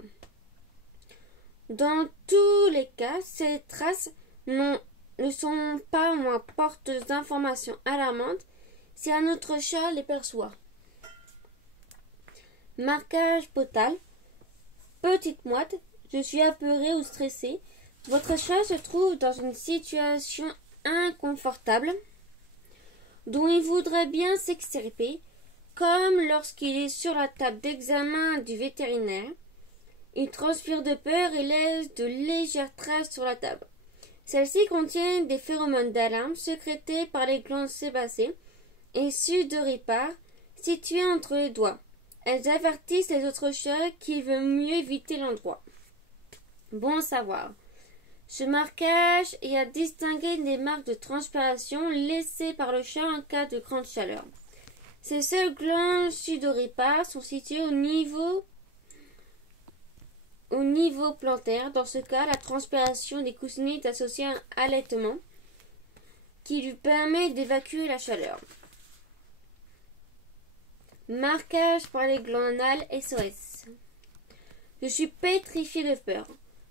Dans tous les cas, ces traces ne sont pas moins porteuses d'informations alarmantes si un autre chat les perçoit. Marquage potal. Petite mouette, je suis apeuré ou stressé. Votre chat se trouve dans une situation inconfortable dont il voudrait bien s'extirper, comme lorsqu'il est sur la table d'examen du vétérinaire. Il transpire de peur et laisse de légères traces sur la table. Celles-ci contiennent des phéromones d'alarme sécrétés par les glandes sébacées et sudoripares situées entre les doigts. Elles avertissent les autres chats qu'il veut mieux éviter l'endroit. Bon à savoir. Ce marquage est à distinguer des marques de transpiration laissées par le chat en cas de grande chaleur. Ces seules glandes sudoripares sont situées au niveau plantaire. Dans ce cas, la transpiration des coussinets est associée à un halètement qui lui permet d'évacuer la chaleur. Marquage par les glandes anales SOS. Je suis pétrifié de peur.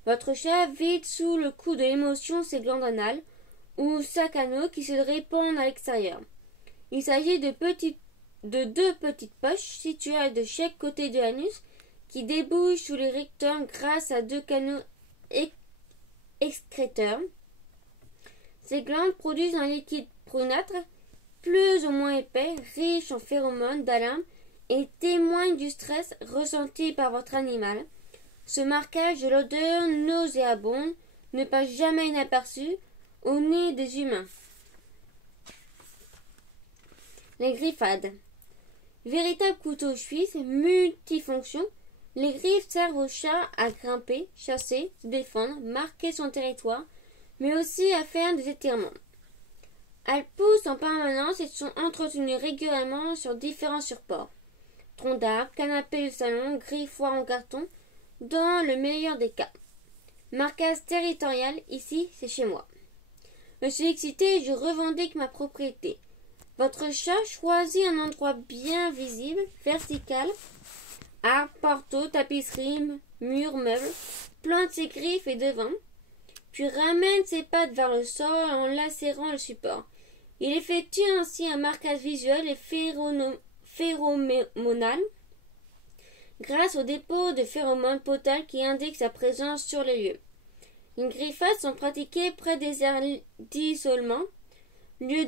Votre chat vide sous le coup de l'émotion ses glandes anales ou sacs anaux qui se répandent à l'extérieur. Il s'agit de deux petites poches situées de chaque côté de l'anus qui débouchent sous les rectums grâce à deux canaux excréteurs. Ces glandes produisent un liquide brunâtre, plus ou moins épais, riche en phéromones d'alarme et témoigne du stress ressenti par votre animal. Ce marquage de l'odeur nauséabonde ne passe jamais inaperçu au nez des humains. Les griffades. Véritable couteau suisse multifonction, les griffes servent au chat à grimper, chasser, se défendre, marquer son territoire, mais aussi à faire des étirements. Elles poussent en permanence et sont entretenues régulièrement sur différents supports. Troncs d'arbres, canapés de salon, griffoirs en carton, dans le meilleur des cas. Marquage territorial, ici c'est chez moi. Je suis excité et je revendique ma propriété. Votre chat choisit un endroit bien visible, vertical, arbres, porteaux, tapisseries, murs, meubles, plante ses griffes et devant, puis ramène ses pattes vers le sol en lacérant le support. Il effectue ainsi un marquage visuel et phéromonal grâce au dépôt de phéromones potales qui indiquent sa présence sur les lieux. Les griffades sont pratiquées près des aires d'isolement, lieux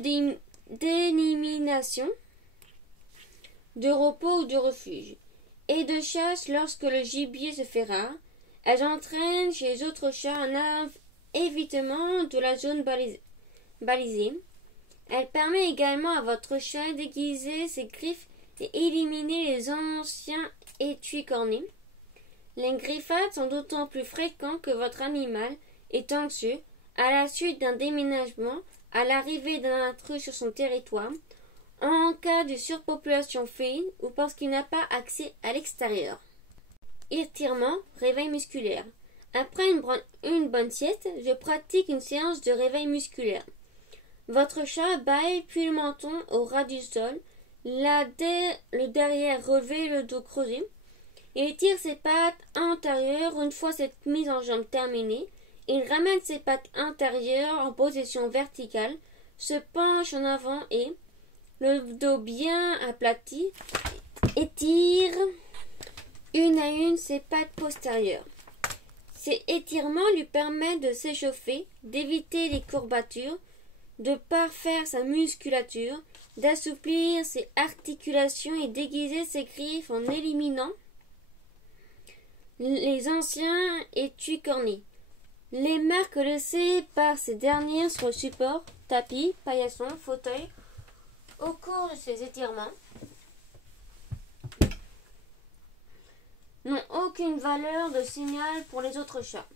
d'élimination, de repos ou de refuge, et de chasse lorsque le gibier se fait rare. Elles entraînent chez les autres chats un évitement de la zone balisée. Elle permet également à votre chat d'aiguiser ses griffes et éliminer les anciens étuis cornés. Les griffades sont d'autant plus fréquents que votre animal est anxieux à la suite d'un déménagement, à l'arrivée d'un intrus sur son territoire, en cas de surpopulation féline ou parce qu'il n'a pas accès à l'extérieur. Étirement, réveil musculaire. Après une bonne sieste, je pratique une séance de réveil musculaire. Votre chat bâille puis le menton au ras du sol, le derrière relevé, le dos creusé. Il étire ses pattes antérieures. Une fois cette mise en jambe terminée, il ramène ses pattes intérieures en position verticale, se penche en avant et, le dos bien aplati, étire une à une ses pattes postérieures. Ces étirements lui permettent de s'échauffer, d'éviter les courbatures, de parfaire sa musculature, d'assouplir ses articulations et d'aiguiser ses griffes en éliminant les anciens étuis cornés. Les marques laissées par ces dernières sur le support, tapis, paillasson, fauteuil, au cours de ces étirements, n'ont aucune valeur de signal pour les autres chats.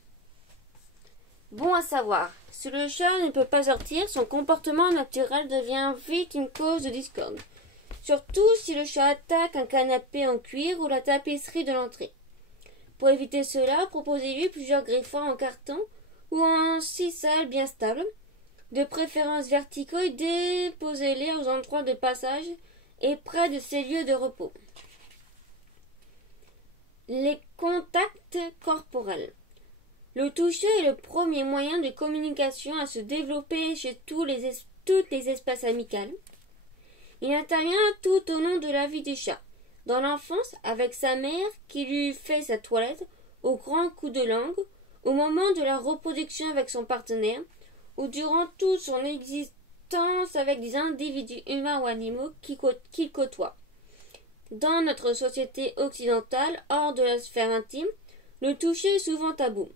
Bon à savoir, si le chat ne peut pas sortir, son comportement naturel devient vite une cause de discorde. Surtout si le chat attaque un canapé en cuir ou la tapisserie de l'entrée. Pour éviter cela, proposez-lui plusieurs griffoirs en carton ou en sisal bien stable, de préférence verticaux, et déposez-les aux endroits de passage et près de ces lieux de repos. Les contacts corporels. Le toucher est le premier moyen de communication à se développer chez toutes les espèces amicales. Il intervient tout au long de la vie du chat. Dans l'enfance, avec sa mère qui lui fait sa toilette, au grand coup de langue, au moment de la reproduction avec son partenaire, ou durant toute son existence avec des individus humains ou animaux qu'il côtoie. Dans notre société occidentale, hors de la sphère intime, le toucher est souvent tabou.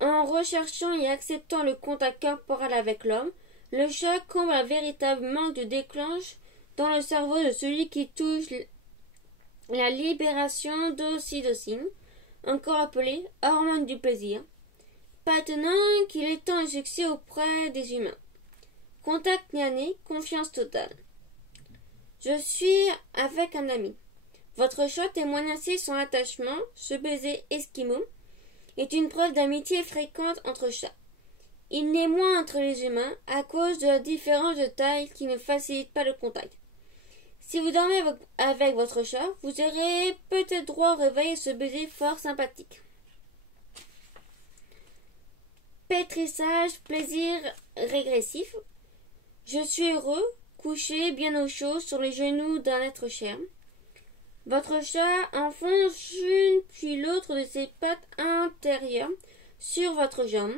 En recherchant et acceptant le contact corporel avec l'homme, le chat comble un véritable manque de déclenche dans le cerveau de celui qui touche la libération d'ocytocine, encore appelée hormone du plaisir, maintenant qu'il étend un succès auprès des humains. Contact nez, confiance totale. Je suis avec un ami. Votre chat témoigne ainsi son attachement, ce baiser esquimau est une preuve d'amitié fréquente entre chats. Il n'est moins entre les humains à cause de la différence de taille qui ne facilite pas le contact. Si vous dormez avec votre chat, vous aurez peut-être droit au réveil et ce baiser fort sympathique. Pétrissage, plaisir régressif. Je suis heureux, couché bien au chaud sur les genoux d'un être cher. Votre chat enfonce une puis l'autre de ses pattes intérieures sur votre jambe,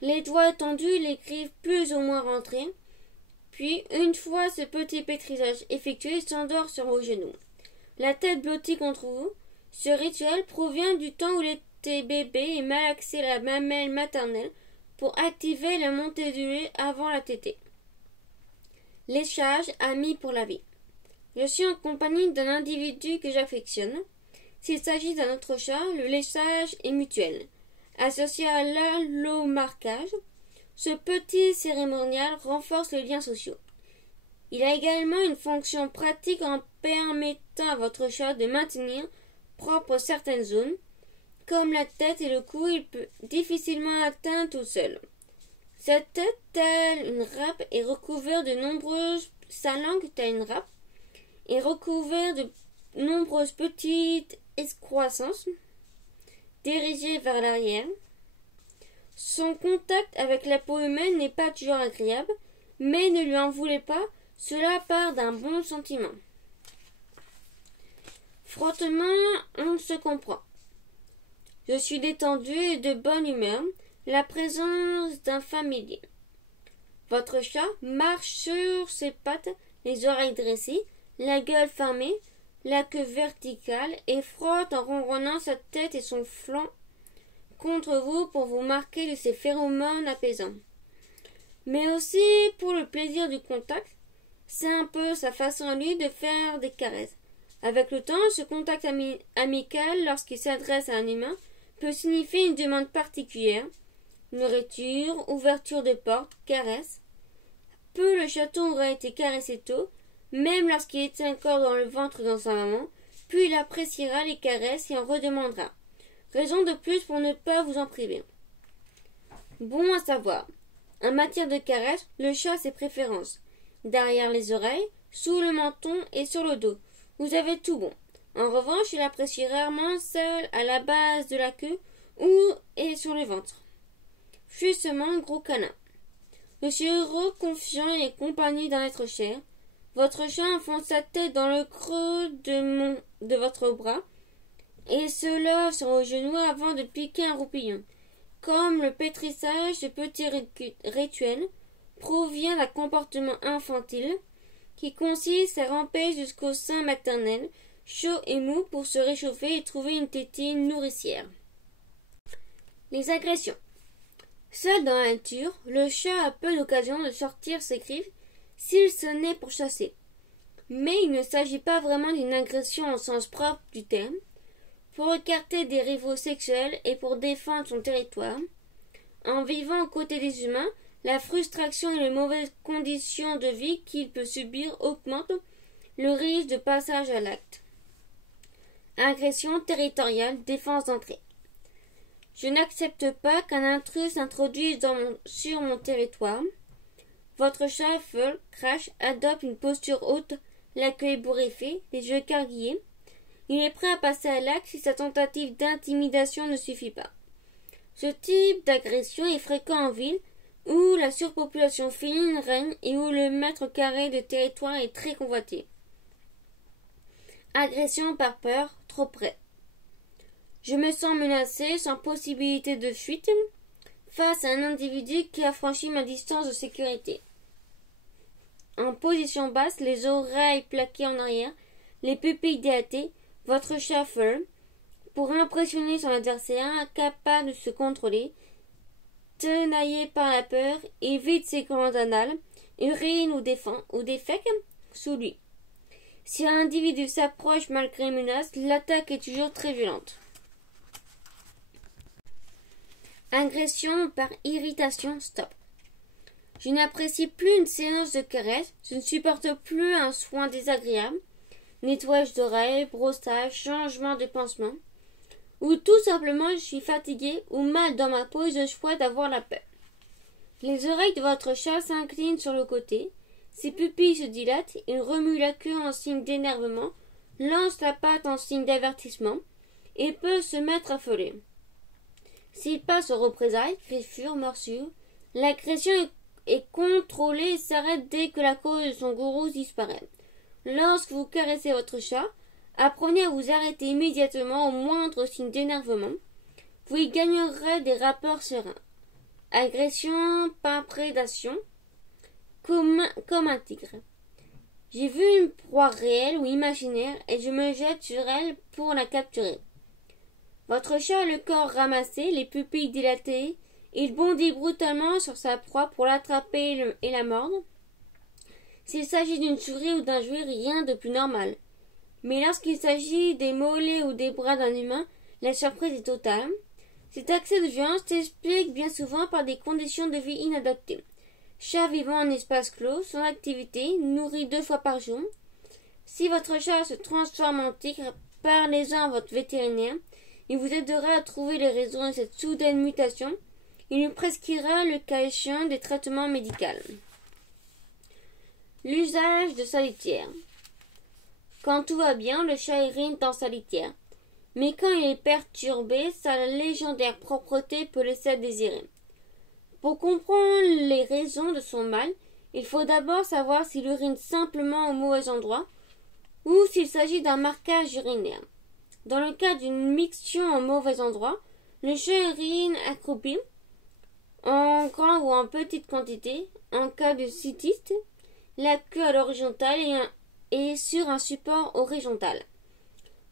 les doigts étendus, les griffes plus ou moins rentrées. Puis, une fois ce petit pétrissage effectué, il s'endort sur vos genoux, la tête blottie contre vous. Ce rituel provient du temps où il était bébé et malaxait la mamelle maternelle pour activer la montée du lait avant la tétée. Léchage, ami pour la vie. Je suis en compagnie d'un individu que j'affectionne. S'il s'agit d'un autre chat, le léchage est mutuel. Associé à l'allomarquage, ce petit cérémonial renforce les liens sociaux. Il a également une fonction pratique en permettant à votre chat de maintenir propres certaines zones, comme la tête et le cou. Il peut difficilement atteindre tout seul. Sa tête, telle une râpe, est recouverte de nombreuses... Sa langue, telle une râpe, est recouverte de nombreuses petites excroissances dirigées vers l'arrière. Son contact avec la peau humaine n'est pas toujours agréable, mais ne lui en voulez pas, cela part d'un bon sentiment. Frottement, on se comprend. Je suis détendu et de bonne humeur, la présence d'un familier. Votre chat marche sur ses pattes, les oreilles dressées, la gueule fermée, la queue verticale et frotte en ronronnant sa tête et son flanc contre vous pour vous marquer de ses phéromones apaisants. Mais aussi pour le plaisir du contact, c'est un peu sa façon à lui de faire des caresses. Avec le temps, ce contact amical, lorsqu'il s'adresse à un humain, peut signifier une demande particulière, nourriture, ouverture de porte, caresse. Peu le chaton aurait été caressé tôt, même lorsqu'il était encore dans le ventre de sa maman, puis il appréciera les caresses et en redemandera. Raison de plus pour ne pas vous en priver. Bon à savoir. En matière de caresses, le chat a ses préférences. Derrière les oreilles, sous le menton et sur le dos. Vous avez tout bon. En revanche, il apprécie rarement celle à la base de la queue ou et sur le ventre. Fussement gros câlin. Je suis heureux, confiant et compagnie d'un être cher. Votre chat enfonce sa tête dans le creux de votre bras et se lève sur vos genoux avant de piquer un roupillon. Comme le pétrissage, ce petit rituel provient d'un comportement infantile qui consiste à ramper jusqu'au sein maternel, chaud et mou pour se réchauffer et trouver une tétine nourricière. Les agressions. Seul dans la nature, le chat a peu d'occasion de sortir ses griffes s'il se naît pour chasser. Mais il ne s'agit pas vraiment d'une agression au sens propre du terme. Pour écarter des rivaux sexuels et pour défendre son territoire, En vivant aux côtés des humains, la frustration et les mauvaises conditions de vie qu'il peut subir augmentent le risque de passage à l'acte. Agression territoriale, défense d'entrée. Je n'accepte pas qu'un intrus s'introduise sur mon territoire. Votre chat feule, crache, adopte une posture haute, l'accueil bourriffé, les yeux carguillés. Il est prêt à passer à l'acte si sa tentative d'intimidation ne suffit pas. Ce type d'agression est fréquent en ville, où la surpopulation féline règne et où le mètre carré de territoire est très convoité. Agression par peur, trop près. Je me sens menacé, sans possibilité de fuite, face à un individu qui a franchi ma distance de sécurité. En position basse, les oreilles plaquées en arrière, les pupilles dilatées, votre chat feule, pour impressionner son adversaire, incapable de se contrôler, tenaillé par la peur, évite ses glandes anales, urine ou défèque sous lui. Si un individu s'approche malgré menace, l'attaque est toujours très violente. Agression par irritation, stop. Je n'apprécie plus une séance de caresses, je ne supporte plus un soin désagréable, nettoyage d'oreilles, brossage, changement de pansement, ou tout simplement je suis fatigué ou mal dans ma peau et je souhaite avoir la paix. Les oreilles de votre chat s'inclinent sur le côté, ses pupilles se dilatent, il remue la queue en signe d'énervement, lance la patte en signe d'avertissement, et peut se mettre à feuler. S'il passe aux représailles, griffures, morsures, l'agression est contrôlée et s'arrête dès que la cause de son gourou disparaît. Lorsque vous caressez votre chat, apprenez à vous arrêter immédiatement au moindre signe d'énervement. Vous y gagnerez des rapports sereins. Agression par prédation, comme un tigre. J'ai vu une proie réelle ou imaginaire et je me jette sur elle pour la capturer. Votre chat a le corps ramassé, les pupilles dilatées. Il bondit brutalement sur sa proie pour l'attraper et la mordre. S'il s'agit d'une souris ou d'un jouet, rien de plus normal. Mais lorsqu'il s'agit des mollets ou des bras d'un humain, la surprise est totale. Cet accès de violence s'explique bien souvent par des conditions de vie inadaptées. Chat vivant en espace clos, sans activité, nourri 2 fois par jour. Si votre chat se transforme en tigre, parlez-en à votre vétérinaire. Il vous aidera à trouver les raisons de cette soudaine mutation. Il lui prescrira le cas échéant des traitements médicaux. L'usage de sa litière. Quand tout va bien, le chat urine dans sa litière. Mais quand il est perturbé, sa légendaire propreté peut laisser à désirer. Pour comprendre les raisons de son mal, il faut d'abord savoir s'il urine simplement au mauvais endroit ou s'il s'agit d'un marquage urinaire. Dans le cas d'une mixtion au mauvais endroit, le chat urine accroupi, en grande ou en petite quantité. En cas de cytite, la queue à l'horizontale et sur un support horizontal.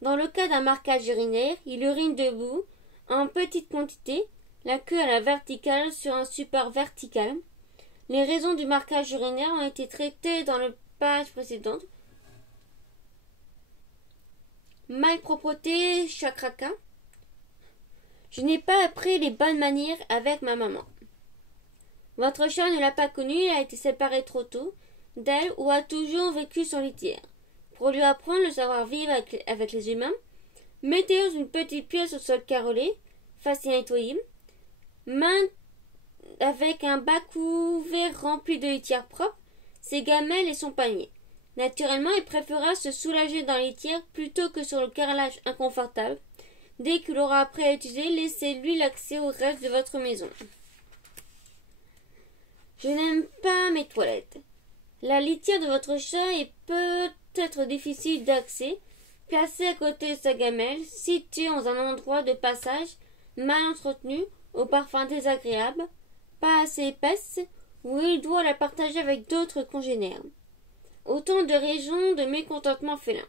Dans le cas d'un marquage urinaire, il urine debout, en petite quantité, la queue à la verticale sur un support vertical. Les raisons du marquage urinaire ont été traitées dans la page précédente. Malpropreté, chakraka. Je n'ai pas appris les bonnes manières avec ma maman. Votre chat ne l'a pas connue, il a été séparé trop tôt d'elle ou a toujours vécu sans litière. Pour lui apprendre le savoir-vivre avec les humains, mettez-le dans une petite pièce au sol carrelé, facile à nettoyer, avec un bas couvert rempli de litière propre, ses gamelles et son panier. Naturellement, il préférera se soulager dans la litière plutôt que sur le carrelage inconfortable. Dès qu'il aura appris à l'utiliser, laissez-lui l'accès au reste de votre maison. Je n'aime pas mes toilettes. La litière de votre chat est peut-être difficile d'accès, placée à côté de sa gamelle, située dans un endroit de passage mal entretenu, au parfum désagréable, pas assez épaisse, où il doit la partager avec d'autres congénères. Autant de raisons de mécontentement félin.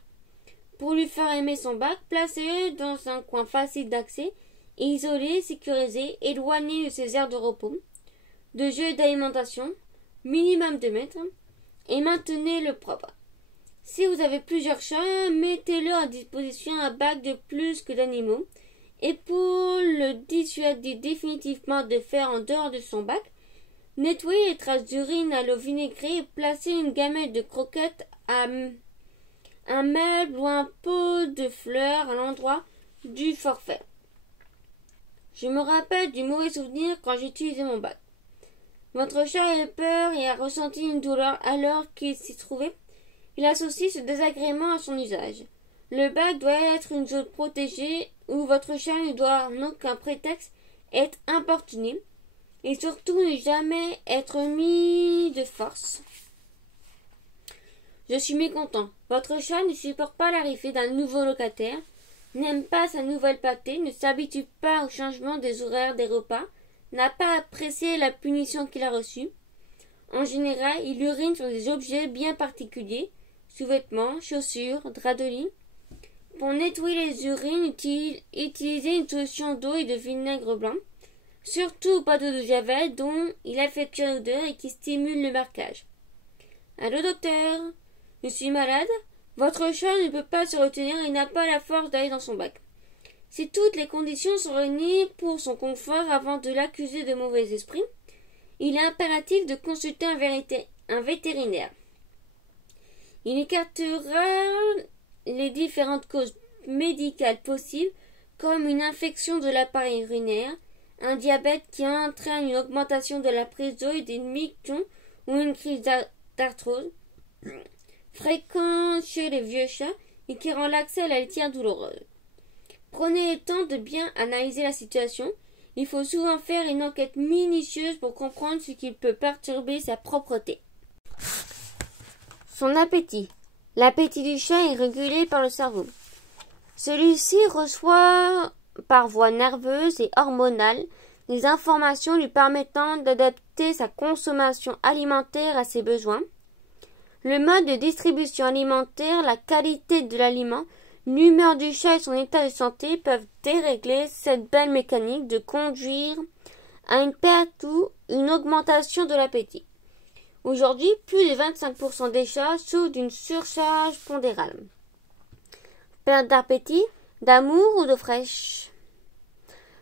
Pour lui faire aimer son bac, placez-le dans un coin facile d'accès, isolé, sécurisé, éloigné de ses aires de repos, de jeux d'alimentation, minimum 2 mètres, et maintenez-le propre. Si vous avez plusieurs chats, mettez-le à disposition un bac de plus que d'animaux, Et pour le dissuader définitivement de faire en dehors de son bac, nettoyez les traces d'urine à l'eau vinaigrée et placez une gamelle de croquettes à un meuble ou un pot de fleurs à l'endroit du forfait. Je me rappelle du mauvais souvenir quand j'ai utilisé mon bac. Votre chat a eu peur et a ressenti une douleur alors qu'il s'y trouvait. Il associe ce désagrément à son usage. Le bac doit être une zone protégée où votre chat ne doit en aucun prétexte être importuné et surtout ne jamais être mis de force. Je suis mécontent. Votre chat ne supporte pas l'arrivée d'un nouveau locataire, n'aime pas sa nouvelle pâtée, ne s'habitue pas au changement des horaires des repas, n'a pas apprécié la punition qu'il a reçue. En général, il urine sur des objets bien particuliers, sous-vêtements, chaussures, draps de lit. Pour nettoyer les urines, utilisez une solution d'eau et de vinaigre blanc, surtout pas d'eau de javel dont il affectionne l'odeur et qui stimule le marquage. Allô docteur, je suis malade. Votre chat ne peut pas se retenir et n'a pas la force d'aller dans son bac. Si toutes les conditions sont réunies pour son confort avant de l'accuser de mauvais esprit, il est impératif de consulter un vétérinaire. Il écartera les différentes causes médicales possibles comme une infection de l'appareil urinaire, un diabète qui entraîne une augmentation de la prise d'eau et des mictons ou une crise d'arthrose, fréquent chez les vieux chats et qui rend l'accès à la litière douloureuse. Prenez le temps de bien analyser la situation. Il faut souvent faire une enquête minutieuse pour comprendre ce qui peut perturber sa propreté. Son appétit. L'appétit du chat est régulé par le cerveau. Celui-ci reçoit par voie nerveuse et hormonale les informations lui permettant d'adapter sa consommation alimentaire à ses besoins. Le mode de distribution alimentaire, la qualité de l'aliment, l'humeur du chat et son état de santé peuvent dérégler cette belle mécanique de conduire à une perte ou une augmentation de l'appétit. Aujourd'hui, plus de 25% des chats souffrent d'une surcharge pondérale. Perte d'appétit, d'amour ou d'eau fraîche.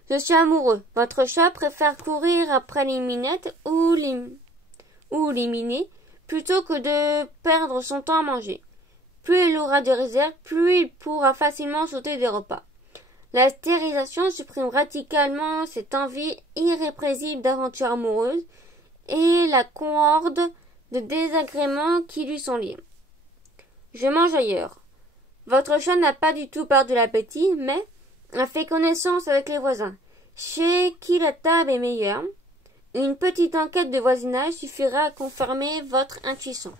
Je suis amoureux. Votre chat préfère courir après les minettes ou les minets plutôt que de perdre son temps à manger. Plus il aura de réserves, plus il pourra facilement sauter des repas. La stérilisation supprime radicalement cette envie irrépressible d'aventure amoureuse et la corde de désagréments qui lui sont liés. Je mange ailleurs. Votre chat n'a pas du tout peur de l'appétit, mais a fait connaissance avec les voisins. Chez qui la table est meilleure. Une petite enquête de voisinage suffira à confirmer votre intuition.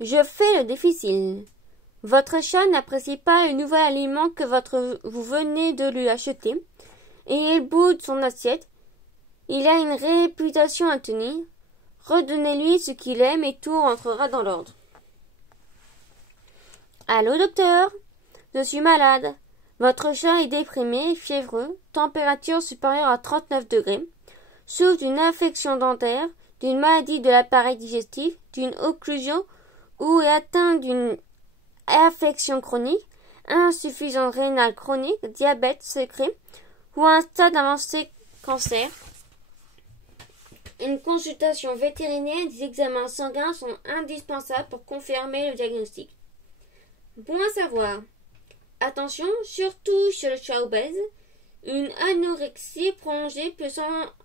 Je fais le difficile. Votre chat n'apprécie pas le nouvel aliment que vous venez de lui acheter et il boude son assiette. Il a une réputation à tenir. Redonnez-lui ce qu'il aime et tout rentrera dans l'ordre. Allô docteur, je suis malade. Votre chat est déprimé, fiévreux, température supérieure à 39 degrés, souffre d'une infection dentaire, d'une maladie de l'appareil digestif, d'une occlusion ou est atteint d'une affection chronique, insuffisance rénale chronique, diabète secret ou un stade avancé cancer. Une consultation vétérinaire et des examens sanguins sont indispensables pour confirmer le diagnostic. Bon à savoir. Attention, surtout chez le chat obèse, une anorexie prolongée peut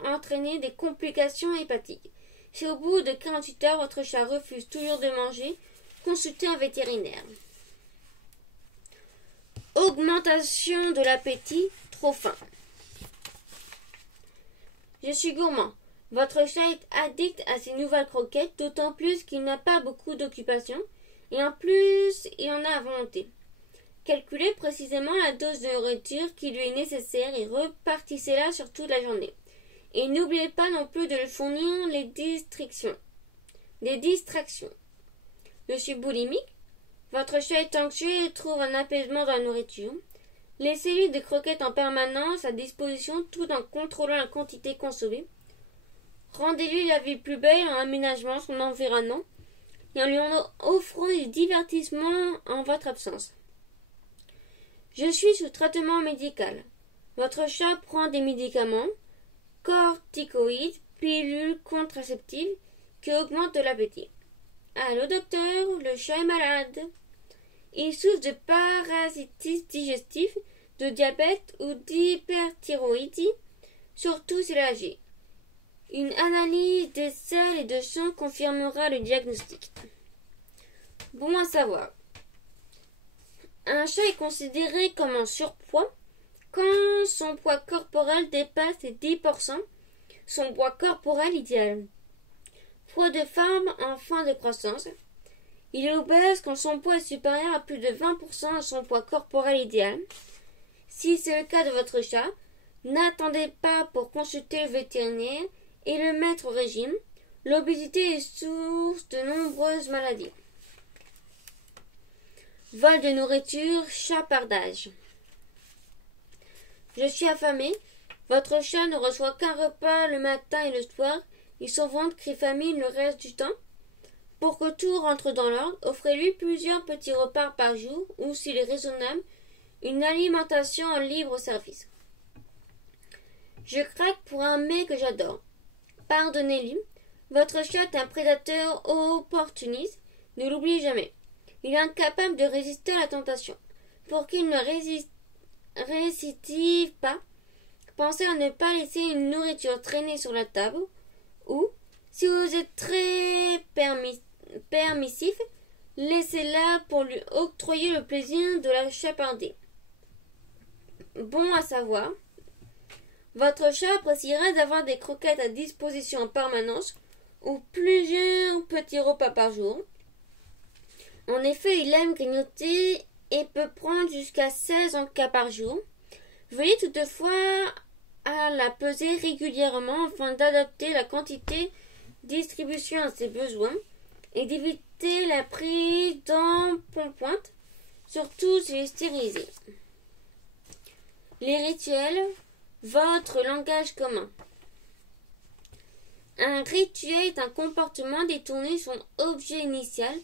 entraîner des complications hépatiques. Si au bout de 48 heures, votre chat refuse toujours de manger, consultez un vétérinaire. Augmentation de l'appétit, trop faim. Je suis gourmand. Votre chat est addict à ces nouvelles croquettes, d'autant plus qu'il n'a pas beaucoup d'occupation, et en plus, il en a à volonté. Calculez précisément la dose de nourriture qui lui est nécessaire et repartissez-la sur toute la journée. Et n'oubliez pas non plus de lui fournir les distractions. Je suis boulimique. Votre chat est anxieux et trouve un apaisement dans la nourriture. Laissez-lui des croquettes en permanence à disposition tout en contrôlant la quantité consommée. Rendez-lui la vie plus belle en aménageant son environnement et en lui offrant du divertissement en votre absence. Je suis sous traitement médical. Votre chat prend des médicaments, corticoïdes, pilules contraceptives qui augmentent l'appétit. Allô docteur, le chat est malade. Il souffre de parasitisme digestif, de diabète ou d'hyperthyroïdie, surtout s'il est âgé. Une analyse des selles et de sang confirmera le diagnostic. Bon à savoir. Un chat est considéré comme en surpoids quand son poids corporel dépasse les 10%, son poids corporel idéal. Poids de femme en fin de croissance. Il est obèse quand son poids est supérieur à plus de 20% à son poids corporel idéal. Si c'est le cas de votre chat, n'attendez pas pour consulter le vétérinaire et le mettre au régime. L'obésité est source de nombreuses maladies. Vol de nourriture, chapardage. Je suis affamé. Votre chat ne reçoit qu'un repas le matin et le soir. Et son ventre crie famine le reste du temps. Pour que tout rentre dans l'ordre, offrez-lui plusieurs petits repas par jour ou, s'il est raisonnable, une alimentation en libre service. Je craque pour un mets que j'adore. Pardonnez-lui. Votre chat est un prédateur opportuniste. Ne l'oubliez jamais. Il est incapable de résister à la tentation. Pour qu'il ne récidive pas, pensez à ne pas laisser une nourriture traîner sur la table ou, si vous êtes très permissif, laissez-la pour lui octroyer le plaisir de la chaparder. Bon à savoir, votre chat apprécierait d'avoir des croquettes à disposition en permanence ou plusieurs petits repas par jour. En effet, il aime grignoter et peut prendre jusqu'à 16 encas par jour. Veuillez toutefois à la peser régulièrement afin d'adapter la quantité distribution à ses besoins et d'éviter la prise d'embonpoint, surtout s'il est stérilisé. Les rituels, votre langage commun. Un rituel est un comportement détourné son objet initial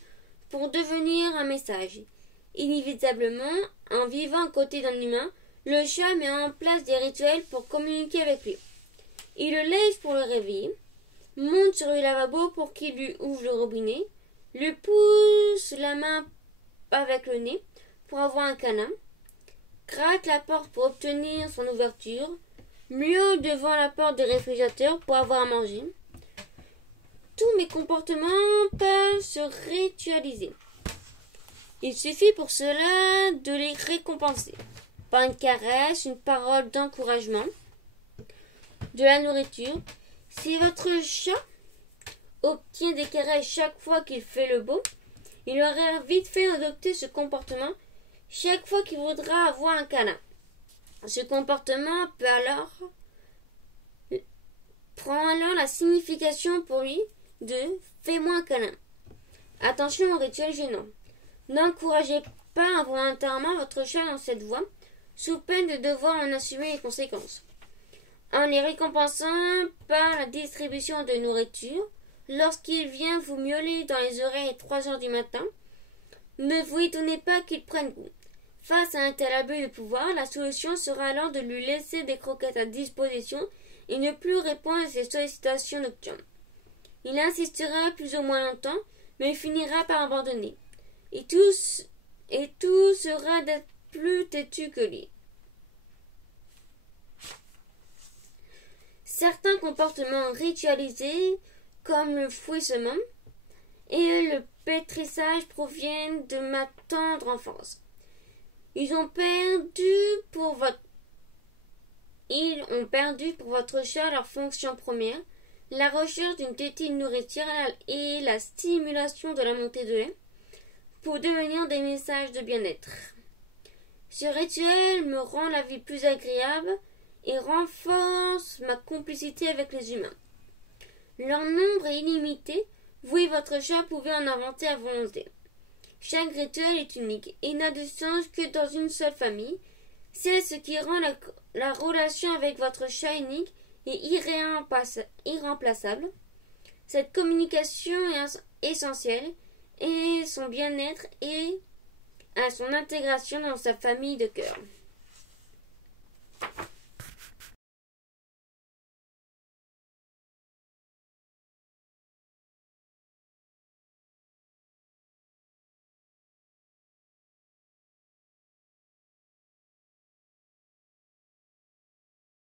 pour devenir un message. Inévitablement, en vivant à côté d'un humain, le chat met en place des rituels pour communiquer avec lui. Il le lève pour le réveiller, monte sur le lavabo pour qu'il lui ouvre le robinet, lui pousse la main avec le nez pour avoir un câlin, gratte la porte pour obtenir son ouverture, miaule devant la porte du réfrigérateur pour avoir à manger. Tous mes comportements peuvent se ritualiser. Il suffit pour cela de les récompenser par une caresse, une parole d'encouragement, de la nourriture. Si votre chat obtient des caresses chaque fois qu'il fait le beau, il aurait vite fait adopter ce comportement chaque fois qu'il voudra avoir un câlin. Ce comportement peut alors prendre alors la signification pour lui de « fais-moi un câlin ». Attention au rituel gênant. N'encouragez pas involontairement votre chat dans cette voie, sous peine de devoir en assumer les conséquences. En les récompensant par la distribution de nourriture, lorsqu'il vient vous miauler dans les oreilles à 3 heures du matin, ne vous étonnez pas qu'il prenne goût. Face à un tel abus de pouvoir, la solution sera alors de lui laisser des croquettes à disposition et ne plus répondre à ses sollicitations nocturnes. Il insistera plus ou moins longtemps, mais finira par abandonner. Et tout sera d'être plus têtu que lui. Certains comportements ritualisés, comme le fouet-summum et le pétrissage, proviennent de ma tendre enfance. Ils ont perdu pour votre chat leur fonction première, la recherche d'une tétine nourricière et la stimulation de la montée de lait, pour devenir des messages de bien-être. Ce rituel me rend la vie plus agréable et renforce ma complicité avec les humains. Leur nombre est illimité, vous et votre chat pouvez en inventer à volonté. Chaque rituel est unique et n'a de sens que dans une seule famille. C'est ce qui rend la relation avec votre chat unique et irremplaçable. Cette communication est essentielle et son bien-être est à son intégration dans sa famille de cœur.